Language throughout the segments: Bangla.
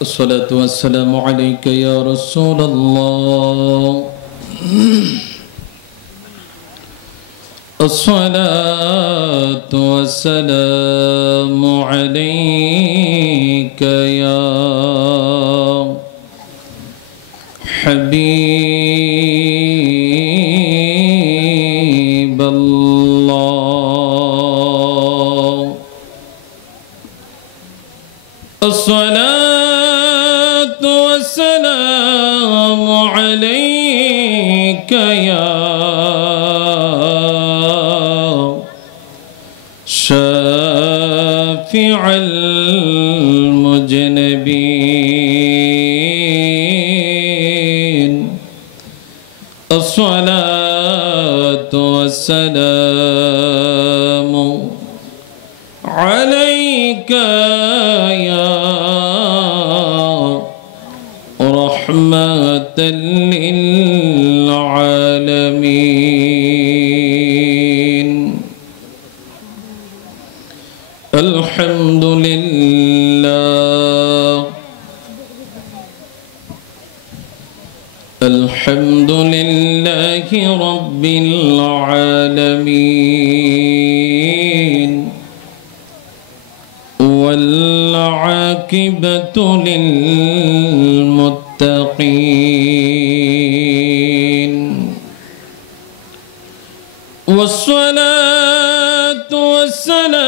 الصلاة والسلام عليك يا رسول الله. الصلاة والسلام عليك يا حبيب الله. الصلاة والسلام عليك يا شافع المذنبين. الصلاة والسلام عليك يا رحمة للعالمين. الحمد لله الحمد لله رب العالمين، والعاقبة للمتقين، والصلاة والسلام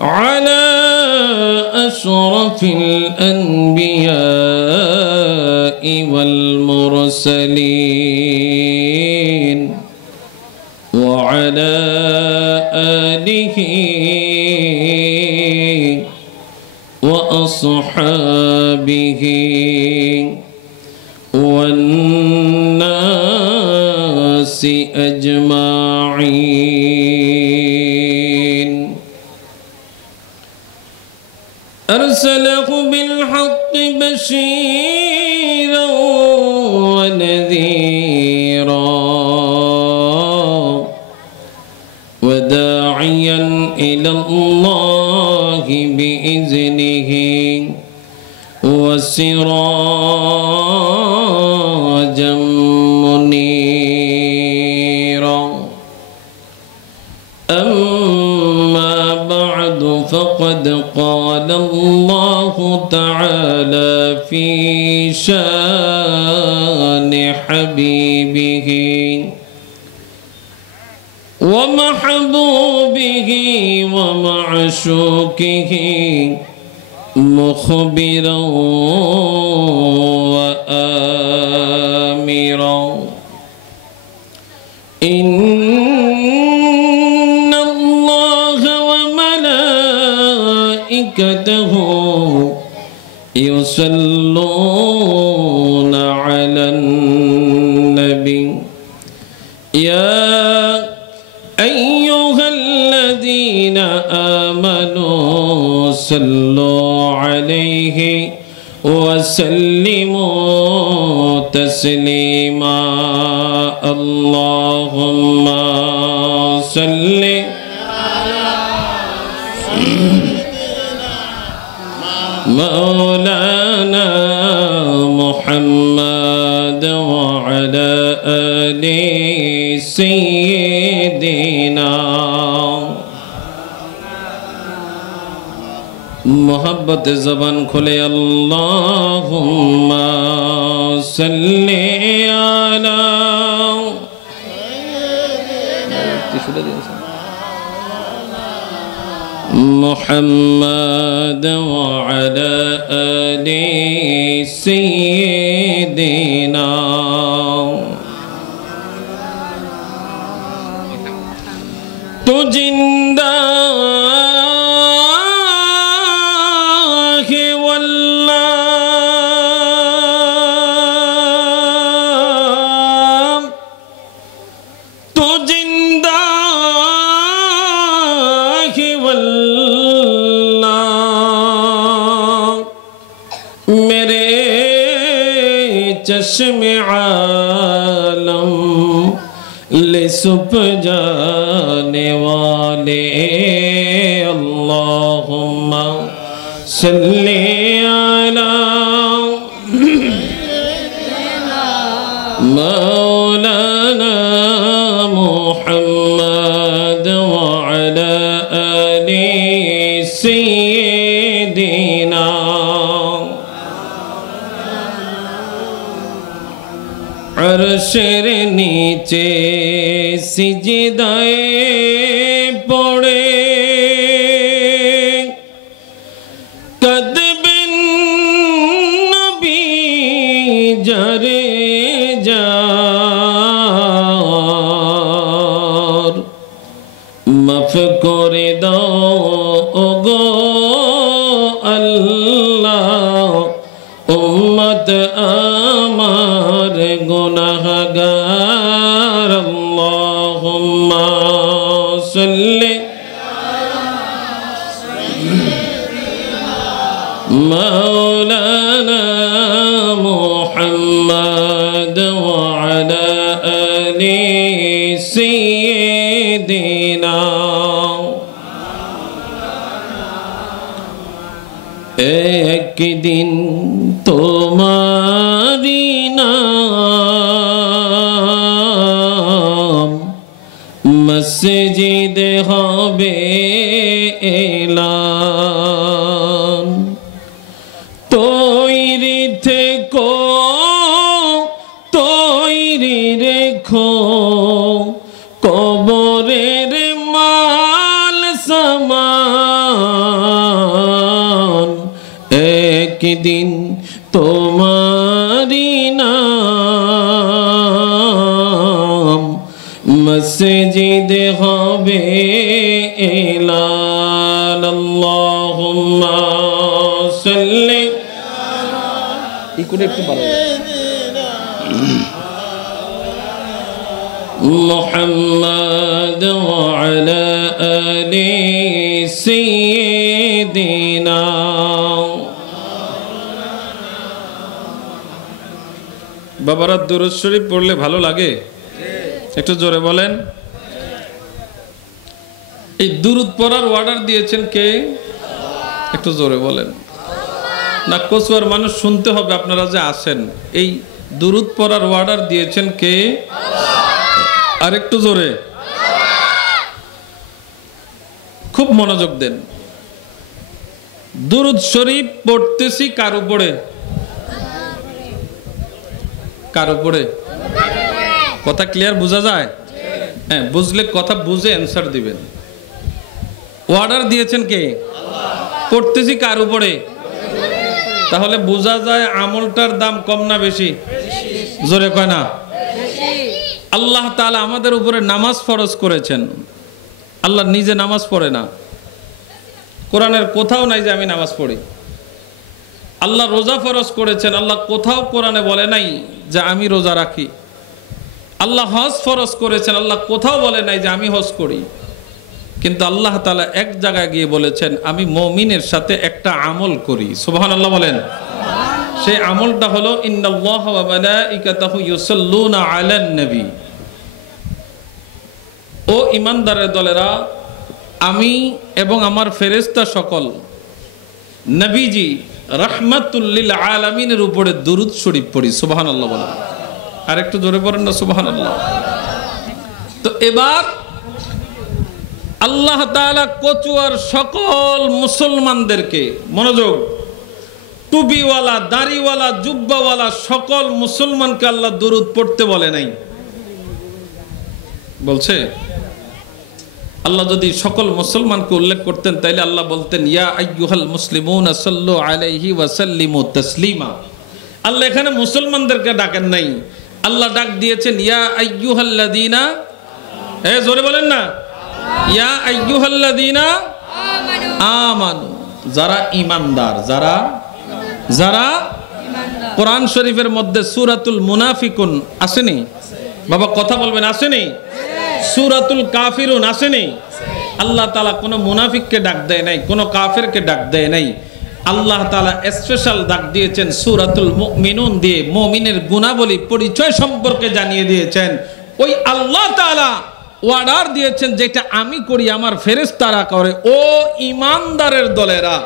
على أشرف الأنبياء والمرسلين، وعلى آله وأصحابه والناس أجمعين. أرسله بالحق بشيرا ونذيرا، وداعيا إلى الله بإذنه، وسراجا منيرا. أما بعد، فقد قال الله تعالى في شان حبيبه ومحبوبه ومعشوقه، مخبرا وآمرا: إن الله وملائكته يصلون على النبي، يا أيها الذين آمنوا صلوا عليه وسلموا تسليما. اللهم صل مولانا محمد وعلى آل سيدنا. मोहब्बत ज़बान खुले अल्लाहुम्मा सल्ली अला मुहम्मद व अला आलि सय्यिदिना। तू जिंदा चश्मे आलम ले सुप जाने वाले अल्लाहुम्मा सल्ली अला मौलाना मुहम्मद व अला आलि सय्यिदिना अर्शेर नीचे सिजदाए पड़े कदबिन नबी जरे जार माफ करे दाओ ओगो अल्लाह उम्मत आमार गुनाहगार अल्लाहुम्मा सल्ली मौलाना मुहम्मद व अला आलि सय्यिदिना एक दिन तुम्हारी नाम मस्जिद হবে এলান তৈরি থেকো তৈরি রেখো কবরের মাল সামান একদিন তোমারি নাম মসজিদ হবে এলান আল্লাহুম্মা সাল্লি একটু বলো মুহাম্মদ ওয়া আলা আলি সাইয়্যিদিনা বাবারা দুরূদ শরীফ পড়লে ভালো লাগে একটু জোরে বলেন এই দুরূদ পড়ার অর্ডার দিয়েছেন কে একটু জোরে বলেন না কোচুয়ার মানুষ শুনতে হবে আপনারা যে আসেন এই দুরূদ পড়ার অর্ডার দিয়েছেন কে আর একটু জোরে খুব মনোযোগ দেন দুরূদ শরীফ পড়তেছি কার উপরে কথা ক্লিয়ার বোঝা যায় হ্যাঁ বুঝলে কথা বুঝে অ্যানসার দিবেন অর্ডার দিয়েছেন কে পড়তেছি কার উপরে তাহলে বোঝা যায় আমলটার দাম কম না বেশি জোরে কয় না আল্লাহ তাআলা আমাদের উপরে নামাজ ফরজ করেছেন আল্লাহ নিজে নামাজ পড়ে না কোরআনের কোথাও নাই যে আমি নামাজ পড়ি আল্লাহ রোজা ফরজ করেছেন আল্লাহ কোথাও কোরআনে বলে নাই যে আমি রোজা রাখি আল্লাহ হজ ফরজ করেছেন আল্লাহ কোথাও বলে নাই যে আমি হজ করি কিন্তু আল্লাহ তাআলা এক জায়গায় গিয়ে বলেছেন আমি মুমিনের সাথে একটা আমল করি সুবহানাল্লাহ বলেন সেই আমলটা হলো ইন্নাল্লাহা ওয়া মালাইকাতাহু ইউসাল্লুনা আলান নবী ও ঈমানদারের দলেরা আমি এবং আমার ফেরেশতা সকল নবীজি রাহমাতুল লিল আলামিনের উপরে দুরূদ শরীফ পড়ি সুবহানাল্লাহ বলেন আর একটু জোরে পড়েন না সুবহানাল্লাহ তো এবার আল্লাহ তাআলা কচুয়ার সকল মুসলমানদেরকে মনোযোগ টুপিওয়ালা দাড়িওয়ালা জুব্বাওয়ালা সকল মুসলমানকে আল্লাহ দুরূদ পড়তে বলে নাই বলছে আল্লাহ যদি সকল মুসলমানকে উল্লেখ করতেন তাইলে আল্লাহ বলতেন ইয়া আইয়ুহাল মুসলিমুনা সাল্লু আলাইহি ওয়া সাল্লিমু তাসলিমা আল্লাহ এখানে মুসলমানদেরকে ডাকেন নাই আল্লাহ ডাক দিয়েছেন ইয়া আইয়ুহাল্লাযিনা জোরে বলেন না ইয়া আইয়ুহাল্লাযিনা আমানু যারা ঈমানদার যারা কোরআন শরীফের মধ্যে সূরাতুল মুনাফিকুন আসেনি বাবা কথা বলবেন আসেনি সূরাতুল কাফিরুন আসেনি আল্লাহ তাআলা কোনো মুনাফিককে ডাক দেয় নাই কোনো কাফেরকে ডাক দেয় নাই আল্লাহ তাআলা স্পেশাল ডাক দিয়েছেন সূরাতুল মুমিনুন দিয়ে মুমিনের গুণাবলী পরিচয় সম্পর্কে জানিয়ে দিয়েছেন ওই আল্লাহ তাআলা অর্ডার দিয়েছেন যেটা আমি করি আমার ফেরেশতারা করে ও ঈমানদারের দলেরা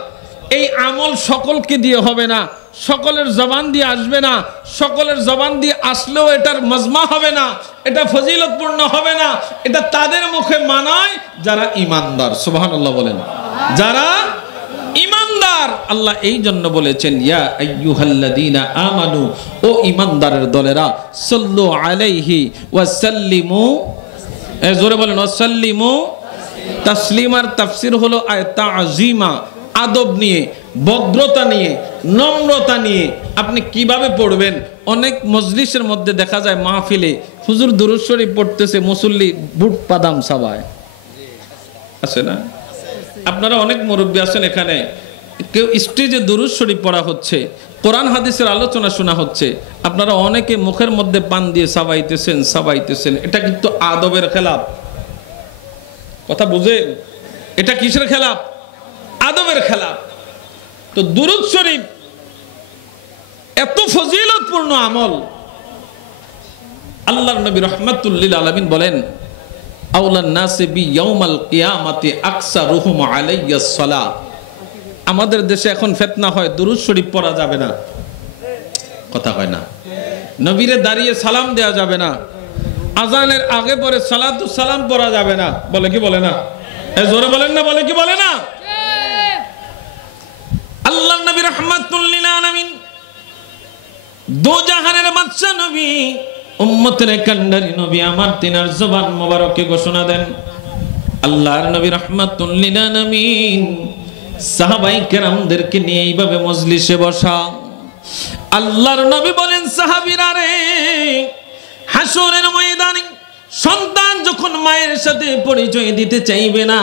এই আমল সকলকে দিয়ে হবে না, সকলের জবান দিয়ে আসবে না, সকলের জবান দিয়ে আসলেও এটার মজমা হবে না, এটা ফজিলতপূর্ণ হবে না। এটা তাদের মুখে মানায় যারা ঈমানদার। সুবহানাল্লাহ বলেন, যারা ঈমানদার। আল্লাহ এই জন্য বলেছেন, ইয়া আইয়ুহাল্লাযীনা আমানু, ও ঈমানদারের দলেরা, সাল্লু আলাইহি ওয়া সাল্লিমু, জোরে বলেন, ওয়া সাল্লিমু তাসলিমার তাফসীর হলো তা'যীমা, আদব নিয়ে, ভদ্রতা নিয়ে, নম্রতা নিয়ে আপনি কিভাবে পড়বেন। অনেক মজলিসের মধ্যে দেখা যায় মাহফিলে হুজুর দুরূদ শরীফ পড়তেছে, মুসল্লি বুট পাদাম সাবায়, আছে না? আপনারা অনেক মুরব্বী আছেন এখানে, কেউ স্টেজে দুরূদ শরীফ পড়া হচ্ছে, কোরআন হাদিসের আলোচনা শোনা হচ্ছে, আপনারা অনেকে মুখের মধ্যে পান দিয়ে সাবাইতেছেন। এটা কিন্তু আদবের খেলাফ। কথা বুঝেন? এটা কিসের খেলাফ? আদবের খেলাফ। তো দুরূদ শরীফ এত ফজিলতপূর্ণ আমল। আল্লাহর নবী রাহমাতুল লিল আলামিন বলেন, আউলান নাসি বি ইয়াউমাল কিয়ামাতি আকসারুহুম আলাইয়াস সালাহ। আমাদের দেশে এখন ফিতনা হয়, দুরূদ শরীফ পড়া যাবে না, কথা হয় না, নবীরে দাঁড়িয়ে সালাম দেয়া যাবে না, আজানের আগে পরে সালাতু সালাম পড়া যাবে না, বলে কি বলে না? জোরে বলেন না, বলে কি বলে না? আল্লাহর নবী রাহমাতুল লিল আলামিন, দো জাহানের বাদশা নবী, উম্মতের কান্ডারি নবী আমার, তিনার জবান মোবারকে ঘোষণা দেন। আল্লাহর নবী রাহমাতুল লিল আলামিন সাহাবায়ে কেরামদেরকে নিয়ে এইভাবে মজলিসে বসা। আল্লাহর নবী বলেন, সাহাবীরা রে, হাসরের ময়দানে সন্তান যখন মায়ের সাথে পরিচয় দিতে চাইবে না,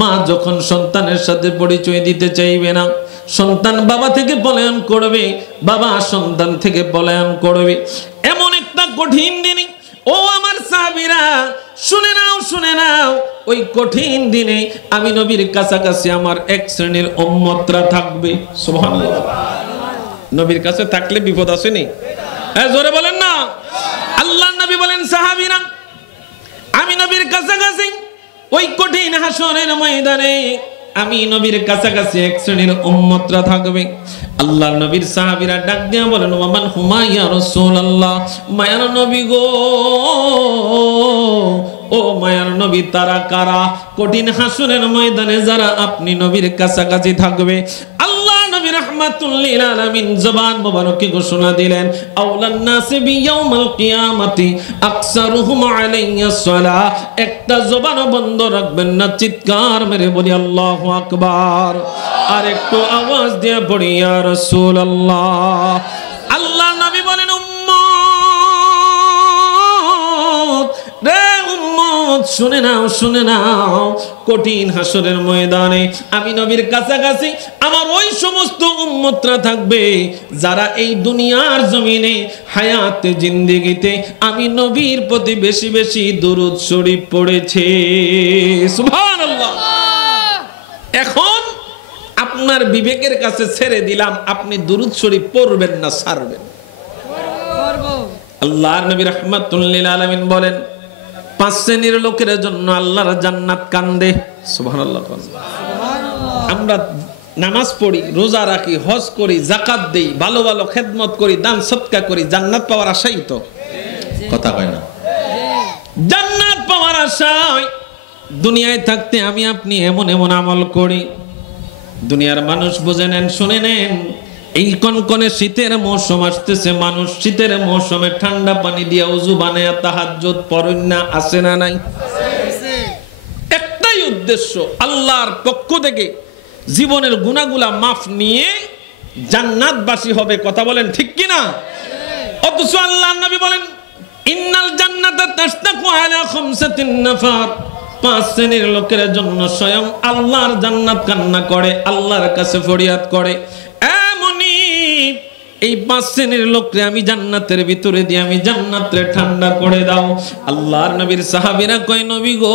মা যখন সন্তানের সাথে পরিচয় দিতে চাইবে না, সন্তান বাবা থেকে পলায়ন করবে, বাবা সন্তান থেকে পলায়ন করবে, এমন একটা কঠিন দিনে, ও আমার সাহাবীরা শুনে নাও, ওই কঠিন দিনে আমি নবীর কাছাকাছি আমার এক শ্রেণীর উম্মতরা থাকবে। সুবহানাল্লাহ। নবীর কাছে থাকলে বিপদ আসেনি? হ্যাঁ, জোরে বলেন না। আল্লাহর নবী বলেন, সাহাবীরা আমি নবীর কাছাকাছি ওই কঠিন হাসরের ময়দানে আমি নবীর কাছাকাছি এক শ্রেণীর উম্মতরা থাকবে। আল্লাহর নবীর সাহাবীরা ডাক দিয়া বলেন, ওমান হুমা ইয়া রাসূলুল্লাহ, মায়ার নবী গো, ও মায়ার নবী, তারা কারা? কঠিন হাসরের ময়দানে যারা আপনি নবীর কাছাকাছি থাকবে। আল্লাহ নবী রাহমাতুল লিল আলামিন জবান মোবারকে ঘোষণা দিলেন, আউলান নাসি বিয়াউমাল কিয়ামাতি আকসারুহুম আলাইয়াস সালাহ। একটা জবান বন্ধ রাখবেন না, চিৎকার মেরে বলি আল্লাহু আকবার। আর একটু আওয়াজ দিয়ে পড়ি ইয়া রাসূলুল্লাহ। আল্লাহ নবী বলেন, উম্মত রে, উম্মত শুনে নাও, কঠিন হাসরের ময়দানে আমি নবীর কাছাকাছি আমার ওই সমস্ত উম্মতরা থাকবে যারা এই দুনিয়ার জমিনে হায়াতে জিন্দেগিতে আমি নবীর প্রতি বেশি বেশি দুরূদ শরীফ পড়েছে। সুবহানাল্লাহ। এখন আপনার বিবেকের কাছে ছেড়ে দিলাম, আপনি দুরূদ শরীফ পড়বেন না ছাড়বেন? আল্লাহর নবী রাহমাতুল লিল আলামিন বলেন, 5 শ্রেণীর লোকের জন্য আল্লাহর জান্নাত কান্দে। সুবহানাল্লাহ। আমরা নামাজ পড়ি, রোজা রাখি, হজ করি, যাকাত দেই, ভালো ভালো খেদমত করি, দান সদকা করি, জান্নাত পাওয়ার আশাই তো, কথা কয় না? জান্নাত পাওয়ার আশায় দুনিয়ায় থাকতে আমি আপনি এমন এমন আমল করি, দুনিয়ার মানুষ বুঝে নেন, শুনে নেন। এই কনকনে শীতের মৌসুম আসতেছে, মানুষ শীতের মৌসুমে ঠান্ডা পানি দিয়ে ওযু বানায়া তাহাজ্জুদ পড়েন না, আছে না নাই? একটাই উদ্দেশ্য, আল্লাহর পক্ষ থেকে জীবনের গুনাহগুলা মাফ নিয়ে জান্নাতবাসী হবে। কথা বলেন ঠিক কি না? অথচ আল্লাহর নবী বলেন, ইন্নাল জান্নাতা তাশতাকু আলা খামসাতিন নাফার। 5 শ্রেণীর লোকের জন্য স্বয়ং আল্লাহর জান্নাত কান্না করে, আল্লাহর কাছে ফরিয়াদ করে, এই 5 শ্রেণীর লোককে আমি জান্নাতের ভিতরে দিয়ে আমি জান্নাতরে ঠান্ডা করে দাও। আল্লাহর নবীর সাহাবীরা কয়, নবী গো,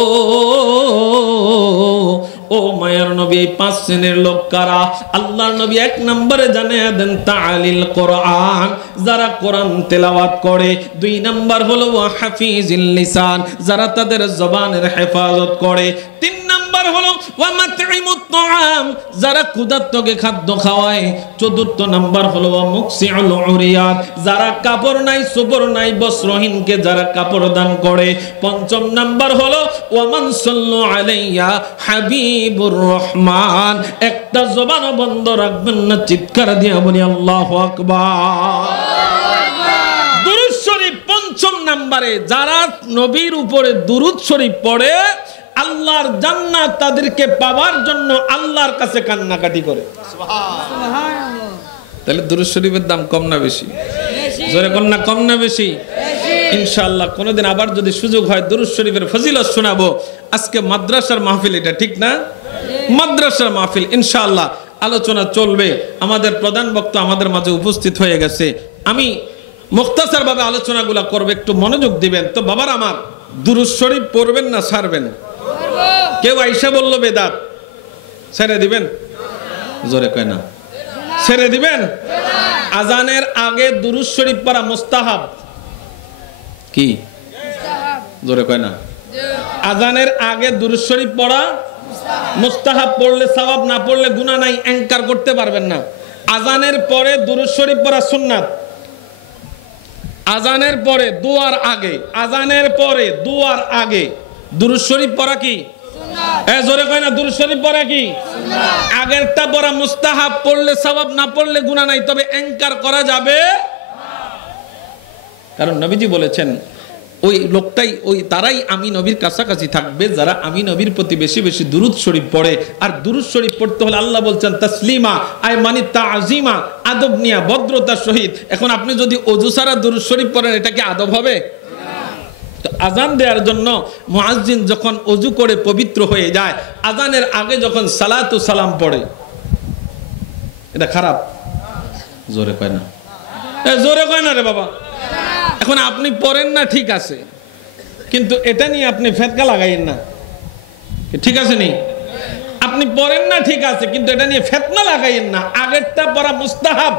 ও মায়ার নবী, এই 5 শ্রেণীর লোক কারা? আল্লাহর নবী 1 নম্বরে জানিয়ে দেন, তাআলিল কোরআন, যারা কোরআন তেলাওয়াত করে। 2 নম্বর হলো হাফিজিল লিসান, যারা তাদের জবানের হেফাজত করে। 3 নম্বর হলো ওয়া মাতঈমুত তাআম, যারা ক্ষুধার্তকে খাদ্য খাওয়ায়। চতুর্থ নাম্বার হলো ওয়া মুকসিউল উরিয়াত, যারা কাপড় নাই, সুপড় নাই, বস্ত্রহীনকে যারা কাপড় দান করে। পঞ্চম নাম্বার হলো ওয়া মান সাল্লু আলাইয়া হাবিবুর রহমান। একটা জবানও বন্ধ রাখবেন না, চিৎকার দিয়ে বলি আল্লাহু আকবার। দুরূদ শরীফ পঞ্চম নম্বরে, যারা নবীর উপরে দুরূদ শরীফ পড়ে আল্লাহর জান্নাত তাদেরকে পাওয়ার জন্য আল্লাহর কাছে কান্নাকাটি করে। সুবহানাল্লাহ। তাহলে দুরূদ শরীফের দাম কম না বেশি? জোরে কোন না, কম না বেশি? ইনশাআল্লাহ কোনদিন আবার যদি সুযোগ হয় দুরূদ শরীফের ফজিলত শোনাবো। আজকে মাদ্রাসার মাহফিল, এটা ঠিক না? মাদ্রাসার মাহফিল, ইনশাআল্লাহ আলোচনা চলবে। আমাদের প্রধান বক্তা আমাদের মাঝে উপস্থিত হয়ে গেছে। আমি মুখতাসার ভাবে আলোচনাগুলো করবে, একটু মনোযোগ দিবেন। তো বাবার আমার, দুরূদ শরীফ পড়বেন না ছাড়বেন? কেউ আইসা বলল বেদাত, ছেড়ে দিবেন? জোরে কয় না, ছেড়ে দিবেন? আজানের আগে দুরূদ শরীফ পড়া মুস্তাহাব। কি? জোরে কয় না। আজানের আগে দুরূদ শরীফ পড়া মুস্তাহাব। পড়লে সওয়াব, না পড়লে গুনাহ নাই, অ্যাঙ্কার করতে পারবেন না। আজানের পরে দুরূদ শরীফ পড়া সুন্নাত। আজানের পরে দুয়ার আগে, আজানের পরে দুয়ার আগে দুরূদ শরীফ পড়া কি সুন্নাত? জোরে কয় না, দুরূদ শরীফ পড়া কি সুন্নাত? আগেরটা পড়া মুস্তাহাব, পড়লে সওয়াব, না পড়লে গুনাহ নাই, তবে অ্যাঙ্কার করা যাবে না। কারণ নবীজি বলেছেন ওই লোকটাই, ওই তারাই আমি নবীর কাছাকাছি থাকবে যারা আমি নবীর প্রতি বেশি বেশি দুরূদ শরীফ পড়ে। আর দুরূদ শরীফ পড়তে হলে আল্লাহ বলছেন তাসলিমা, আয় মানে তাজিমা, আদব নিয়া, ভদ্রতার সহিত। এখন আপনি যদি ওযু ছাড়া দুরূদ শরীফ পড়েন, এটা কি আদব হবে? তো আজান দেওয়ার জন্য মুয়াজ্জিন যখন ওযু করে পবিত্র হয়ে যায়, আজানের আগে যখন সালাতু সালাম পড়ে, এটা খারাপ? জোরে কয় না, জোরে কয় না রে বাবা। এখন আপনি পড়েন না, ঠিক আছে, কিন্তু এটা নিয়ে আপনি ফেতকা লাগাইয়েন না, ঠিক আছে নি? আপনি পড়েন না, ঠিক আছে, কিন্তু এটা নিয়ে ফিতনা লাগাইয়েন না। আগেরটা পড়া মুস্তাহাব,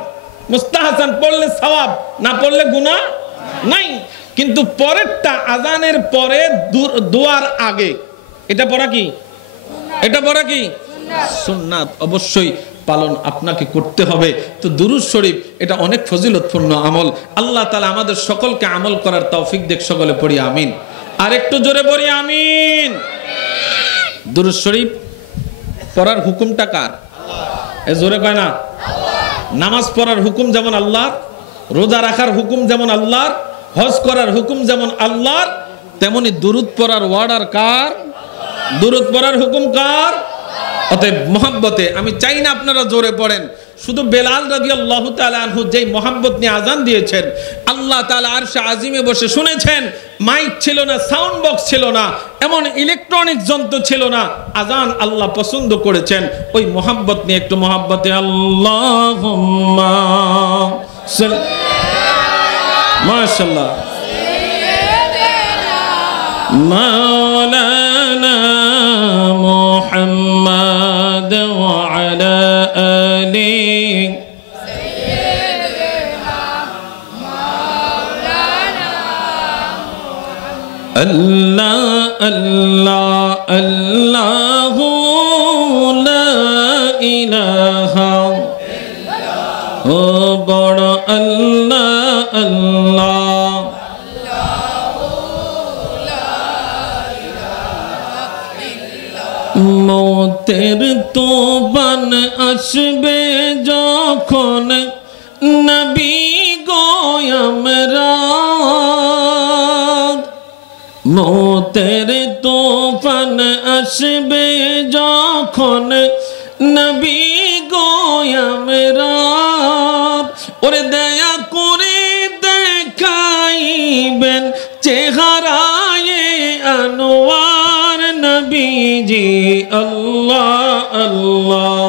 মুস্তাহাসান, পড়লে সওয়াব, না পড়লে গুনাহ নাই। কিন্তু পরেরটা আজানের পরে দোয়ার আগে, এটা পড়া কি? এটা পড়া কি সুন্নাত? অবশ্যই পালন আপনাকে করতে হবে। তো দুরূদ শরীফ এটা অনেক ফজিলতপূর্ণ আমল। আল্লাহ তাআলা আমাদের সকলকে আমল করার তৌফিক দেখ। সকলে পড়ি আমিন। আর একটু জোরে পড়ি আমিন। দুরূদ শরীফ পড়ার হুকুমটা কার? এ জোরে কয় না। নামাজ পড়ার হুকুম যেমন আল্লাহর, রোজা রাখার হুকুম যেমন আল্লাহর, হজ করার হুকুম যেমন আল্লাহর, তেমনি দুরূদ পড়ার ওয়ার্ডার কার? দুরূদ পড়ার হুকুম কার? অতএব মহব্বতে, আমি চাই না আপনারা জোরে পড়েন। শুধু বেলাল রাদিয়াল্লাহু তাআলা আনহু যেই মহব্বত নিয়ে আজান দিয়েছেন, আল্লাহ তাআলা আরশে আজিমে বসে শুনেছেন। মাইক ছিল না, সাউন্ড বক্স ছিল না, এমন ইলেকট্রনিক যন্ত্র ছিল না। আজান আল্লাহ পছন্দ করেছেন। ওই মহব্বত নিয়ে একটু মহব্বতে আল্লাহুম্মা মাশাআল্লাহ মাওলানা মুহাম্মদ ওয়া আলা আলি সাইয়্যিদিনা মাওলানা আল্লাহ আল্লাহ আল্লাহু লা ইলাহা ইল্লাল্লাহ ও বড় আল্লাহ আল্লাহ মৌতের তুফান আসবে যখন নবী গো আমরা, মৌতের তুফান আসবে যখন নবী গো আমরা, ওরে দয়া করে দেখাইবেন চেহারায় আনোয়ার নবীজি। আল্লাহ আল্লাহ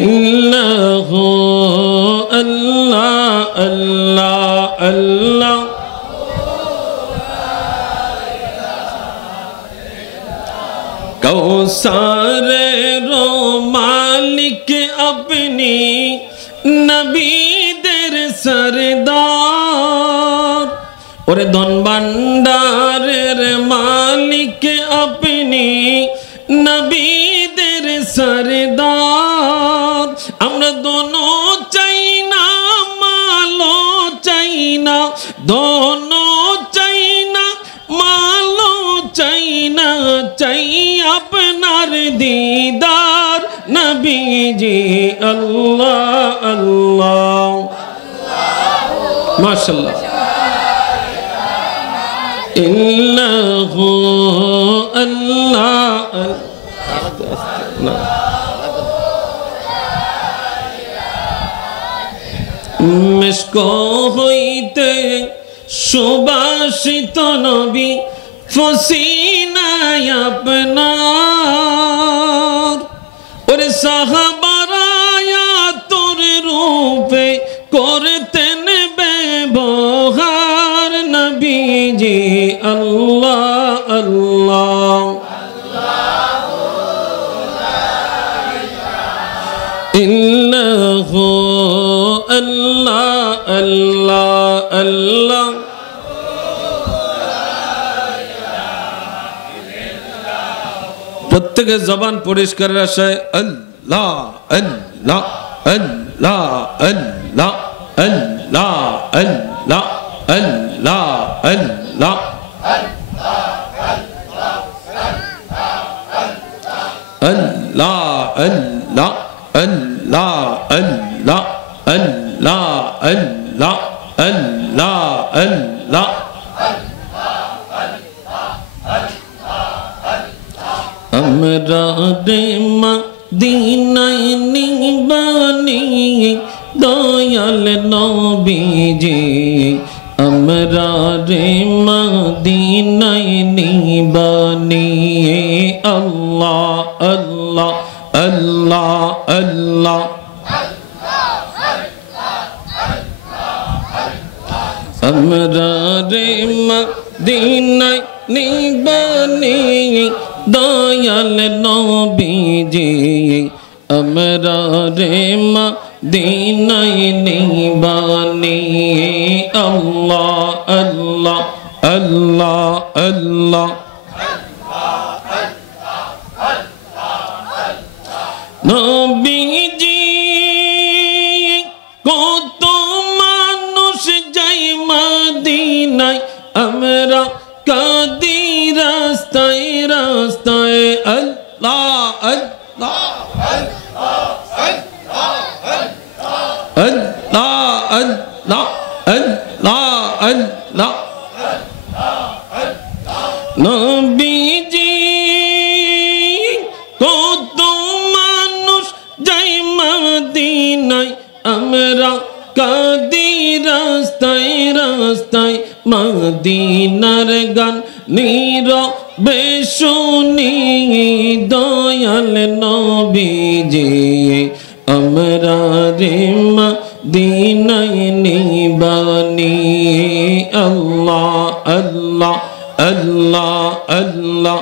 ইল্লাহু আল্লাহ আল্লাহ আল্লাহ কৌসারের মালিক আপনি নবীদের সরদার, ওরে ধন ভান্ডারে জালালের মালিক আপনি, নবীদের সরদার। আমরা দোনো চাই না, মালো চাই না, দোনো চাই না, মালো চাই না, চাই আপনার দীদার নবীজি। আল্লাহ আল্লাহ মাশাআল্লাহ। ইন্নাহু আল্লাহ মিশক হইতে সুবাসিত নবী, ফসিনায় আপনার। ওরে সাহাবারা তোর রূপে করতেন ব্যবহার নবীজি। আল্লাহ আল্লাহ ইন্নাহু আল্লাহ আল্লাহ আল্লাহ। প্রত্যেকের জবান পরিষ্কার আশায় আল্লাহ আল্লাহ আল্লাহ আল্লাহ আল্লাহ আল্লাহ আল্লাহ আল্লাহ আল্লাহ আল্লাহ আল্লাহ আল্লাহ আল্লাহ আল্লাহ আল্লাহ আল্লাহ। আমরা রে মদিনায় নিবানি দয়াল নবীজি, আমরা রে মদিনায় নিবানি। আল্লাহ আল্লাহ আল্লাহ আল্লাহ আমরা রে মদিনায় নিবানি দয়াল নবীজি, আমরা রে মদিনায় নিবানি। আল্লাহ আল্লাহ আল্লাহ আল্লাহ নবীজি। কত মানুষ যাই মদিনায়, আমরা কাদি রাস্তায় রাস্তায়। আল্লাহ আল্লাহ আল্লাহ আল্লাহ আল্লাহ আল্লাহ নবীজি। কত মানুষ যাই মদিনায়, আমরা কাদি রাস্তায় রাস্তায়। মদিনার গান নীরবে শুনি দয়াল নবীজি, আমরা রে মদিনায় নিবানি। আল্লাহ আল্লাহ আল্লাহ আল্লাহ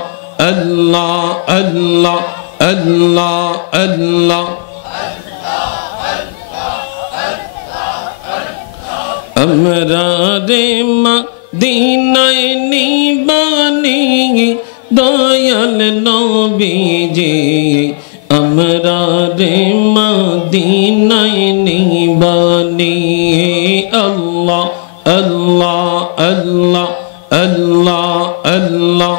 আল্লাহ আল্লাহ আল্লাহ আল্লাহ। আমরা রে মদিনায় নিবানি দয়াল নবীজি, আমরা রে মদিনায় নিবানি। আল্লাহ আল্লাহ আল্লাহ আল্লাহ আল্লাহ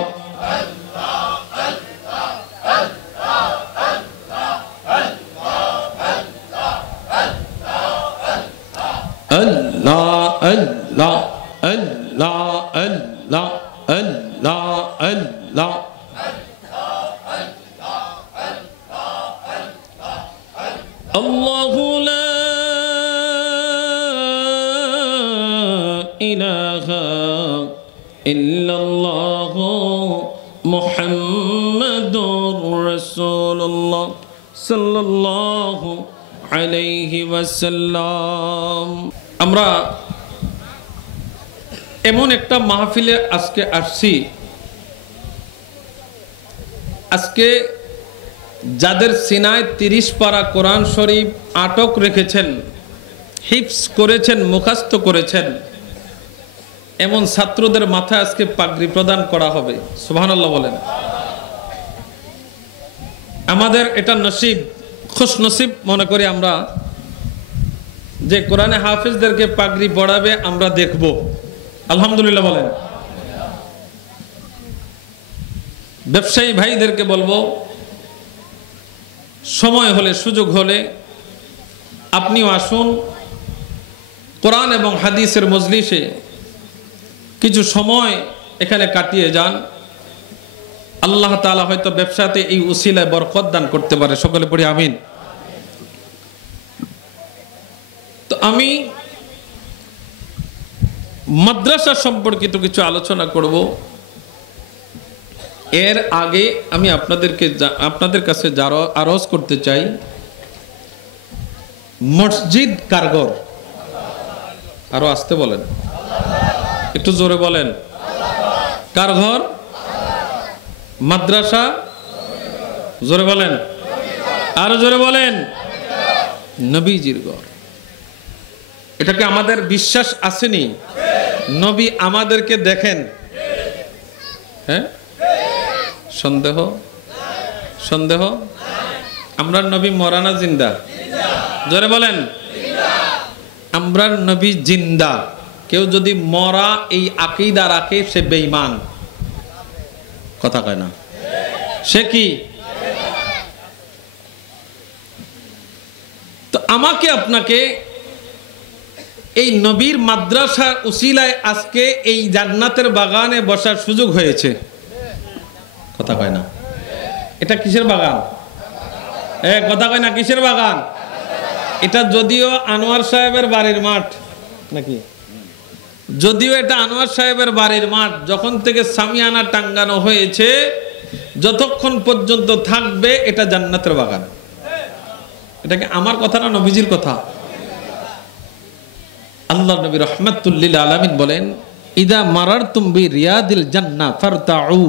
Allah Allah Allah Allah Allah Allah Allahu la ilaha illallah Muhammadur Rasulullah sallallahu আলাইহি ওয়াসাল্লাম। আমরা এমন একটা মাহফিলে আজকে আসছি, আজকে যাদের সিনায় 30 পারা কোরআন শরীফ আটক রেখেছেন, হিফজ করেছেন, মুখস্থ করেছেন, এমন ছাত্রদের মাথায় আজকে পাগড়ি প্রদান করা হবে। সুবহানাল্লাহ বলেন। আমাদের এটা নসিব, খুশ নসিব মনে করি আমরা যে কোরআনে হাফেজদেরকে পাগড়ি পড়াবে আমরা দেখব। আলহামদুলিল্লাহ বলেন। ব্যবসায়ী ভাইদেরকে বলবো, সময় হলে সুযোগ হলে আপনিও আসুন, কোরআন এবং হাদিসের মজলিসে কিছু সময় এখানে কাটিয়ে যান। আল্লাহ তাআলা হয়তো ব্যবসাতে এই উসিলায় বরকত দান করতে পারে। সকলে পড়ি আমিন। তো আমি মাদ্রাসা সম্পর্কিত কিছু আলোচনা করব। এর আগে আমি আপনাদের কাছে আরজ করতে চাই, মসজিদ কারগর, আরো আসতে বলেন, একটু জোরে বলেন, কার ঘর? মাদ্রাসা, জোরে বলেন, আরো জোরে বলেন, নবীজির ঘর। এটাকে আমাদের বিশ্বাস আসেনি? নবী আমাদেরকে দেখেন? হ্যাঁ, সন্দেহ? সন্দেহ? আমরা নবী মরা না জিন্দা? জোরে বলেন। আমরা নবী জিন্দা। কেউ যদি মরা এই আকীদা রাখে সে বেঈমান। কথা কয় না? সে কি? তো আমাকে আপনাকে এই নবীর মাদ্রাসার উসিলায় আজকে এই জান্নাতের বাগানে বসার সুযোগ হয়েছে। কথা কয় না? এটা কিসের বাগান? কথা কয় না, কিসের বাগান? এটা যদিও আনোয়ার সাহেবের বাড়ির মাঠ নাকি, যদিও এটা আনোয়ার সাহেবের বাড়ির মাঠ, যখন থেকে সামিয়ানা টাঙ্গানো হয়েছে যতক্ষণ পর্যন্ত থাকবে এটা জান্নাতের বাগান। এটা কি আমার কথা না নবীজির কথা? আল্লাহ নবী রাহমাতুল লিল আলামিন বলেন, ইদা মারারতুম বি রিয়াদিল জান্নাহ ফারতাউ।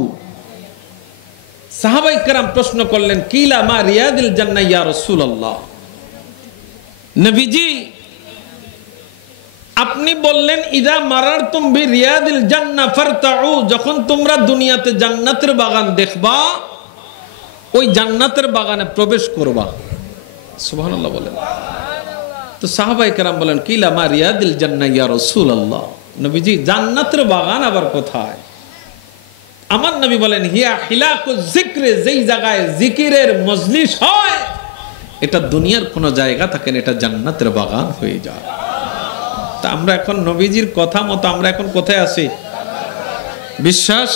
সাহাবায়ে কেরাম প্রশ্ন করলেন, কিলা মা রিয়াদিল জান্নাহ ইয়া রাসূলুল্লাহ। নবীজি আপনি বললেন ইদা মারারতুম বি রিয়াদিল জান্নাহ ফারতাউ, যখন তোমরা দুনিয়াতে জান্নাতের বাগান দেখবা ওই জান্নাতের বাগানে প্রবেশ করবা। সুবহানাল্লাহ বলেন। তো সাহাবায়ে কেরাম বলেন, কিলা মা রিয়াদিল জান্নাহ ইয়া রাসূলুল্লাহ। নবীজি জান্নাতের বাগান আবার কোথায়? আমার নবী বলেন, হিয়া হিলাকুজ যিকরে, যেই জায়গায় জিকিরের মজলিস হয় এটা দুনিয়ার কোন জায়গা থাকেন, এটা জান্নাতের বাগান হয়ে যায়। তা আমরা এখন নবীজির কথা মতো আমরা এখন কোথায় আছি? বিশ্বাস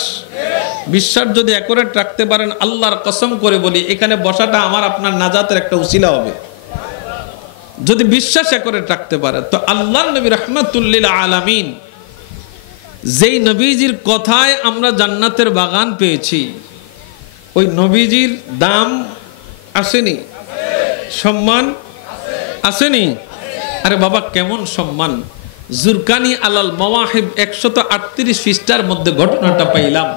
যদি অ্যাকুরেট রাখতে পারেন, আল্লাহর কসম করে বলি এখানে বসাটা আমার আপনার নাজাতের একটা উসিলা হবে। যদি বিশ্বাস অ্যাকুরেট রাখতে পারে তো আল্লাহর নবী রাহমাতুল লিল আলামিন যেই নবীজির কথায় আমরা জান্নাতের বাগান পেয়েছি, ওই নবীজির দাম আসেনি? সম্মান আসেনি? আরে বাবা, কেমন সম্মান! জুরকানি আলাল মাওয়াহিব 138 পৃষ্ঠার মধ্যে ঘটনাটা পাইলাম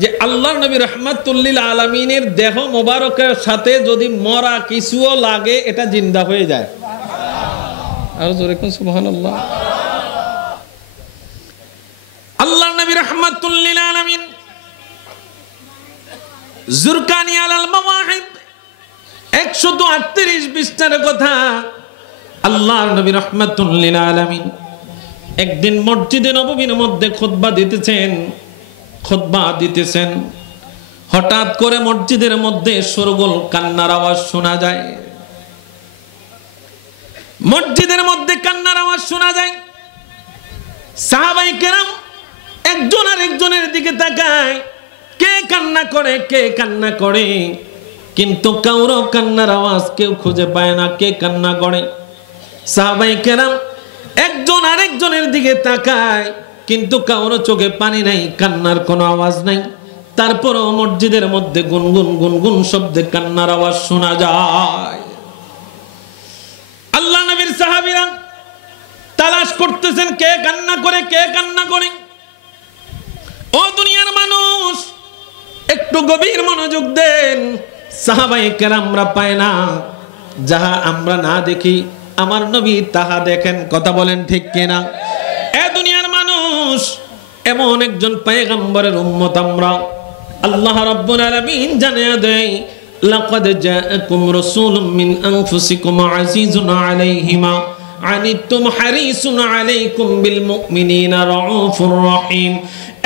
যে আল্লাহর নবী রাহমাতুল লিল আলামিনের দেহ মোবারকের সাথে যদি মরা কিছুও লাগে এটা জিন্দা হয়ে যায়। আর জোরে কোন সুবহানাল্লাহ। আল্লাহর নবী রাহমাতুল লিল আলামিন জুরকানি আলাল মাওয়াহিব 138 পৃষ্ঠার কথা। আল্লাহর নবী রাহমাতুল লিল আলামিন একদিন মসজিদে নববীর মধ্যে খুতবা দিতেছেন। হঠাৎ করে মসজিদের মধ্যে শোরগোল, কান্নার আওয়াজ শোনা যায়। মসজিদের মধ্যে কান্নার আওয়াজ শোনা যায়। সাহাবায়ে কেরাম একজন আরেকজনের দিকে তাকায়, কে কান্না করে, কে কান্না করে, কিন্তু কারো কান্নার আওয়াজ কেউ খুঁজে পায় না। কে কান্না করে? সাহাবায়ে কেরাম একজন আরেকজনের দিকে তাকায়, কিন্তু কারো চোখে পানি নাই, কান্নার কোনো আওয়াজ নাই। তারপরও মসজিদের মধ্যে গুনগুন গুনগুন শব্দে কান্নার আওয়াজ শোনা যায়। আল্লাহ নবীর সাহাবীরা তালাশ করতেছেন কে কান্না করে, কে কান্না করে। ও দুনিয়ার মানুষ, একটু গভীর মনোযোগ দেন। সাহাবায়ে কেরামরা পায় না, যাহা আমরা না দেখি আমার নবী তাহা দেখেন। কথা বলেন ঠিক কিনা? এ দুনিয়ার মানুষ, মানুষ, এমন একজন পয়গম্বরের উম্মত আমরা। আল্লাহ রাব্বুল আলামিন জানিয়ে দেয়, লাকাদ জাআকুম রাসূলুম মিন আনফুসিকুম আজিজুন আলাইহি মা আনিতুম হারিসুন আলাইকুম বিল মুমিনিনা রাউফুর রহিম।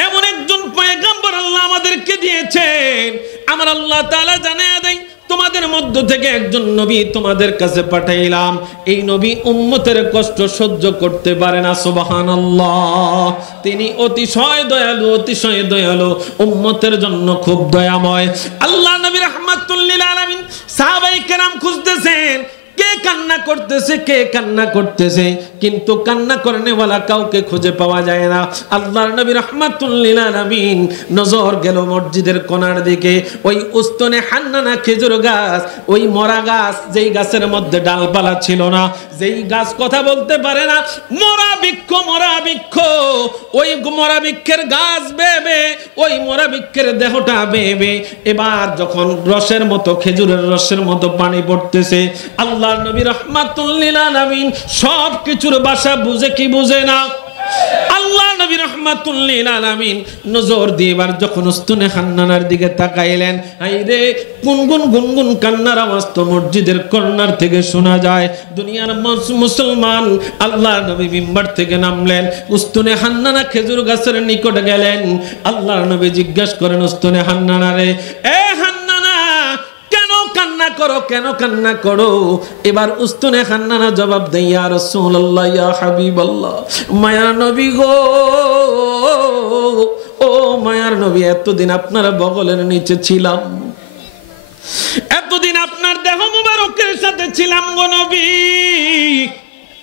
এমন একজন পয়গম্বর আল্লাহ আমাদেরকে দিয়েছেন। আমার আল্লাহ তাআলা জানিয়ে দেয়, তোমাদের মধ্য থেকে একজন নবী তোমাদের কাছে পাঠাইলাম। এই নবী উম্মতের কষ্ট সহ্য করতে পারে না। সুবহানাল্লাহ। তিনি অতিশয় দয়ালু, অতিশয় দয়ালু, উম্মতের জন্য খুব দয়াময়। আল্লাহ নবী রাহমাতুল লিল আলামিন। সাহাবায়ে কেরাম খুঁজতেছেন কে কান্না করতেছে, কে কান্না করতেছে, কিন্তু কান্না করনেওয়ালা কাউকে খুঁজে পাওয়া যায় না। আল্লাহর নবী রাহমাতুল লিল আলামিন নজর গেল মসজিদের কোণার দিকে। ওই উস্তনে হান্নানা খেজুর গাছ, ওই মরা গাছ, যেই গাছের মধ্যে ডালপালা ছিল না, যেই গাছ কথা বলতে পারে না, মরা বৃক্ষ, মরা বৃক্ষ। ওই মরা বৃক্ষের গাছ বেবে, ওই মরা বৃক্ষের দেহটা বেবে এবার যখন রসের মতো, খেজুরের রসের মতো পানি পড়তেছে, আল্লাহর নবী রাহমাতুল লিল আলামিন সব কিছুর ভাষা বুঝে কি বুঝে না? আল্লাহ নবী রাহমাতুল লিল আলামিন নজর দিয়ে এবার যখন উস্তুনে হান্নানার দিকে তাকাইলেন, আইরে গুনগুন গুনগুন কান্নার আওয়াজ তো মসজিদের কর্নার থেকে শোনা যায়। দুনিয়ার মুসলমান, আল্লাহ নবী মিম্বার থেকে নামলেন, উস্তুনে হান্নানা খেজুর গাছের নিকট গেলেন। আল্লাহ নবী জিজ্ঞাসা করেন, উস্তুনে হান্নানা রে, এ হান্নানা, কেন কান্না করো, কেন কান্না করো? এবার উস্তুনে হান্নানা জবাব দেয়, ইয়া রাসূলুল্লাহ, ইয়া হাবিবাল্লাহ, মায়ার নবী গো, ও মায়ার নবী, এতদিন আপনার বগলের নিচে ছিলাম, এতদিন আপনার দেহ মুবারকের সাথে ছিলাম গো নবী।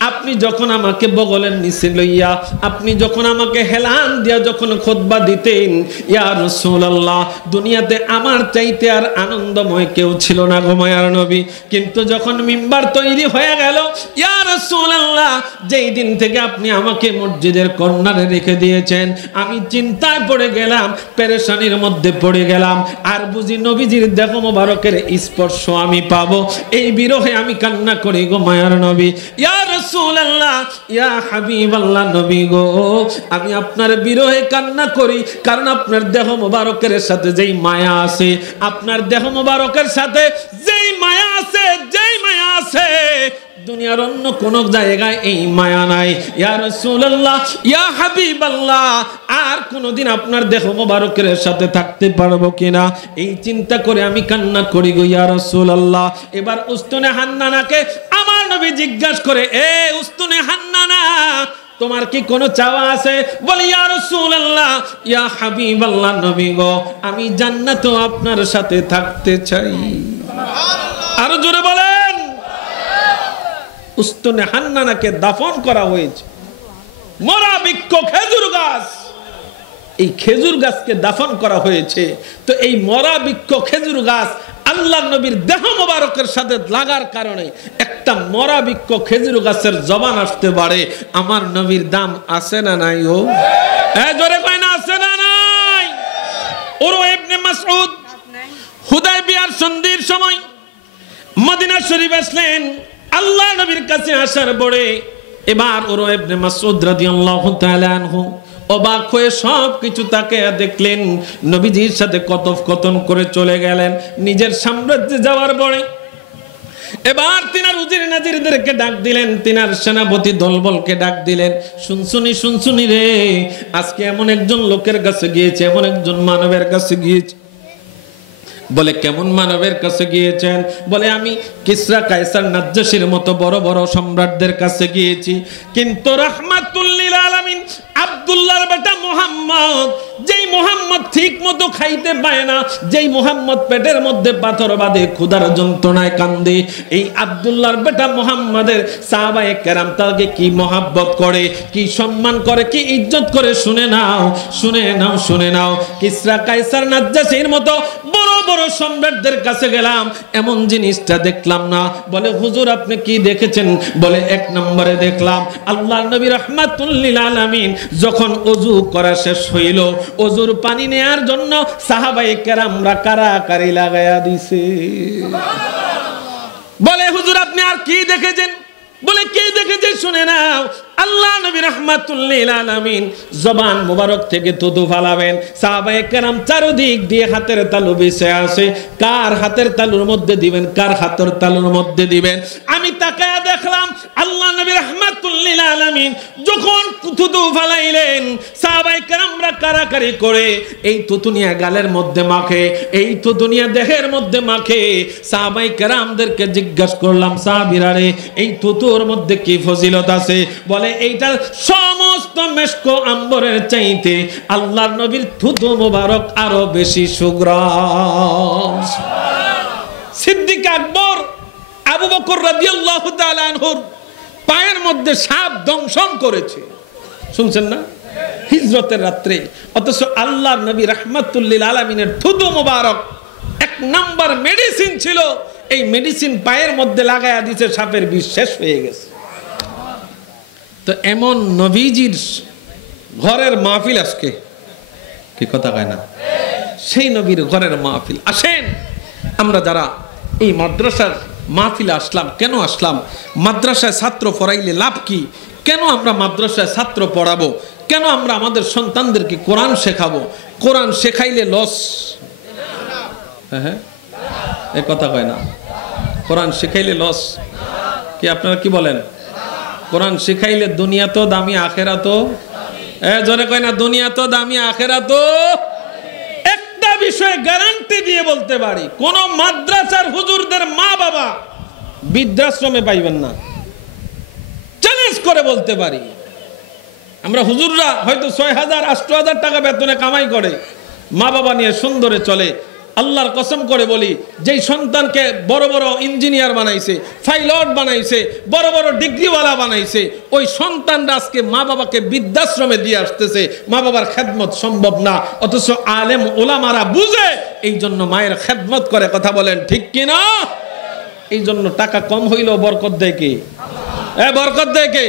আপনি যখন আমাকে বগলের নিচে লইয়া, আপনি যখন আমাকে হেলান দিয়া যখন খুতবা দিতেন, ইয়া রাসূলুল্লাহ, দুনিয়াতে আমার চাইতে আর আনন্দময় কেউ ছিল না গো মায়ার নবী। কিন্তু যখন মিম্বার তৈরি হয়ে গেল, ইয়া রাসূলুল্লাহ, যেই দিন থেকে আপনি আমাকে মসজিদের কর্নারে রেখে দিয়েছেন, আমি চিন্তায় পড়ে গেলাম, পেরেশানির মধ্যে পড়ে গেলাম। আর বুঝি নবীজির দেহ মোবারকের স্পর্শ আমি পাবো, এই বিরহে আমি কান্না করি গো মায়ার নবী। ইয়া রাসূলুল্লাহ, ইয়া হাবিবাল্লাহ, নবী গো, আমি আপনার বিরহে কান্না করি, কারণ আপনার দেহ মোবারকের সাথে যেই মায়া আছে, আপনার দেহ মোবারকের সাথে যেই মায়া আছে, যেই মায়া আছে, দুনিয়ার অন্য কোন জায়গায় এই মায়া নাই। ইয়া রাসূলুল্লাহ, ইয়া হাবিবাল্লাহ, আর কোনদিন আপনার দেহ মোবারকের সাথে থাকতে পারবো কিনা, এই চিন্তা করে আমি কান্না করি গো ইয়া রাসূলুল্লাহ। এবার উস্তুনে হান্নানাকে আমার নবী জিজ্ঞাসা করে, এ উস্তুনে হান্নানা, তোমার কি কোনো চাওয়া আছে? বলে, ইয়া রাসূলুল্লাহ, ইয়া হাবিবাল্লাহ, নবী গো, আমি জান্নাতে আপনার সাথে থাকতে চাই। আরো জোরে বলেন। উস্তুনে হান্নানাকে দাফন করা হয়েছে, মরা বৃক্ষ খেজুর গাছ, এই খেজুর গাছকে দাফন করা হয়েছে। তো এই মরা বৃক্ষ খেজুর গাছ আল্লাহ নবীর দেহ মোবারকের সাথে লাগার কারণে একটা মরা বৃক্ষ খেজুর গাছের জবান আসতে পারে। আমার নবীর দাম আছে না নাই? ও জোরে কয় না, আছে না নাই? উরওয়া ইবনে মাসউদ হুদায়বিয়ার সন্ধির সময় মদিনা শরীফ আসলেন। আল্লাহ নবীর কাছে আসার পরে এবার উরওয়া ইবনে মাসউদ রাদিয়াল্লাহু তাআলা আনহু অবাক হয়ে সব কিছু তাকে দেখলেন। নবীজির সাথে কথোপকথন করে চলে গেলেন নিজের সাম্রাজ্যে যাওয়ার পরে। এবার তিনার উজির নাজিরদেরকে ডাক দিলেন, তিনার সেনাপতি দলবলকে ডাক দিলেন, শুনছুনি শুনছুনি রে, আজকে এমন একজন লোকের কাছে গিয়েছে, এমন একজন মানবের কাছে গিয়েছে। বলে, কেমন মানবের কাছে গিয়েছেন? বলে, আমি কিসরা, কায়সার, নাজ্জাশীর মতো বড় বড় সম্রাটদের কাছে গিয়েছি, কিন্তু রাহমাতুল লিল আলামিন আব্দুল্লাহর বেটা মুহাম্মদ, যেই মুহাম্মদ ঠিক মতো খাইতে পায় না, যেই মুহাম্মদ পেটের মধ্যে পাথর বাঁধে, ক্ষুধার যন্ত্রণায় কান্দে, এই আব্দুল্লাহর বেটা মুহাম্মাদের সাহাবায়ে কেরাম তাকে কি মহাব্বত করে, কি সম্মান করে, কি ইজ্জত করে, শুনে নাও, শুনে নাও, শুনে নাও। কিসরা, কায়সার, নাজ্জাশীর মতো বড় বড় সম্রাটদের কাছে গেলাম, এমন জিনিসটা দেখলাম না। বলে, হুজুর আপনি কি দেখেছেন? বলে, এক নম্বরে দেখলাম আল্লাহর নবী রাহমাতুল লিল আলামিন যখন ওযু করা শেষ হইল, ওযুর পানি নেয়ার জন্য সাহাবায়ে কেরামরা কারাকারি লাগায়া দিছে। বলে, হুজুর আপনি আর কি দেখেছেন? বলে কে দেখেছে শুনে নাও। আল্লাহ নবী রাহমাতুল লিল আলামিন জবান মোবারক থেকে থুতু ফালাবেন, সাহাবায়ে কেরাম চারদিক দিয়ে হাতের তালু বিছে আসে, কার হাতের তালুর মধ্যে দিবেন, কার হাতের তালুর মধ্যে দিবেন। আমি তাকায়া দেখলাম আল্লাহ নবী রাহমাতুল লিল আলামিন যখন থুতু ফালাইলেন, সাহাবায়ে কেরামরা কারাকারি করে এই থুতু নিয়ে গালের মধ্যে মাখে, এই থুতু নিয়ে দেহের মধ্যে মাখে। সাহাবায়ে কেরামদেরকে জিজ্ঞাসা করলাম, সাহাবীরা রে, এই থুতুর মধ্যে কি ফজিলত আছে? বলে এইটা সমস্ত মেশক আম্বরের চাইতে আল্লাহর নবীর থুতু মোবারক আরো বেশি সুগ্রাম। সিদ্দিক আকবর আবু বকর রাদিয়াল্লাহু তাআলা আনহুর পায়ের মধ্যে সাপ দংশন করেছে, শুনছেন না, হিজরতের রাত্রে। অথচ আল্লাহর নবী রাহমাতুল লিল আলামিনের থুতু মোবারক এক নাম্বার মেডিসিন ছিল। এই মেডিসিন পায়ের মধ্যে লাগায়া দিয়েছে, সাপের বিষ শেষ হয়ে গেছে। তো এমন নবীজির ঘরের মাহফিল আজকে, কি কথা কয় না, সেই নবীর ঘরের মাহফিল। আসেন আমরা যারা এই মাদ্রাসার মাহফিলে আসলাম, কেন আসলাম? মাদ্রাসায় ছাত্র পড়াইলে লাভ কি? কেন আমরা মাদ্রাসায় ছাত্র পড়াবো? কেন আমরা আমাদের সন্তানদেরকে কোরআন শেখাবো? কোরআন শেখাইলে লস? হ্যাঁ, এই কথা কয় না। কোরআন শেখাইলে লস কি? আপনারা কি বলেন? কোরআন শিখাইলে দুনিয়া তো দামি, আখেরা তো জোরে কয় না, দুনিয়া তো দামি, আখেরা তো। একটা বিষয় গ্যারান্টি দিয়ে বলতে পারি, কোন মাদ্রাসার হুজুরদের মা বাবা বৃদ্ধাশ্রমে পাইবেন না, চ্যালেঞ্জ করে বলতে পারি। আমরা হুজুররা হয়তো 6,000 8,000 টাকা বেতনে কামাই করে, মা বাবা নিয়ে সুন্দরে চলে। আল্লাহর কসম করে বলি, যেই সন্তানকে বড় বড় ইঞ্জিনিয়ার বানাইছে, পাইলট বানাইছে, বড় বড় ডিগ্রিওয়ালা বানাইছে, ওই সন্তানরা আজকে মা বাবাকে বৃদ্ধাশ্রমে দিয়ে আসতেছে। মা বাবার খেদমত সম্ভব না, অথচ আলেম ওলামারা বুঝে, এই জন্য মায়ের খেদমত করে। কথা বলেন ঠিক কিনা? এই জন্য টাকা কম হইলেও বরকত দেয় কে? বরকত দেয় কে?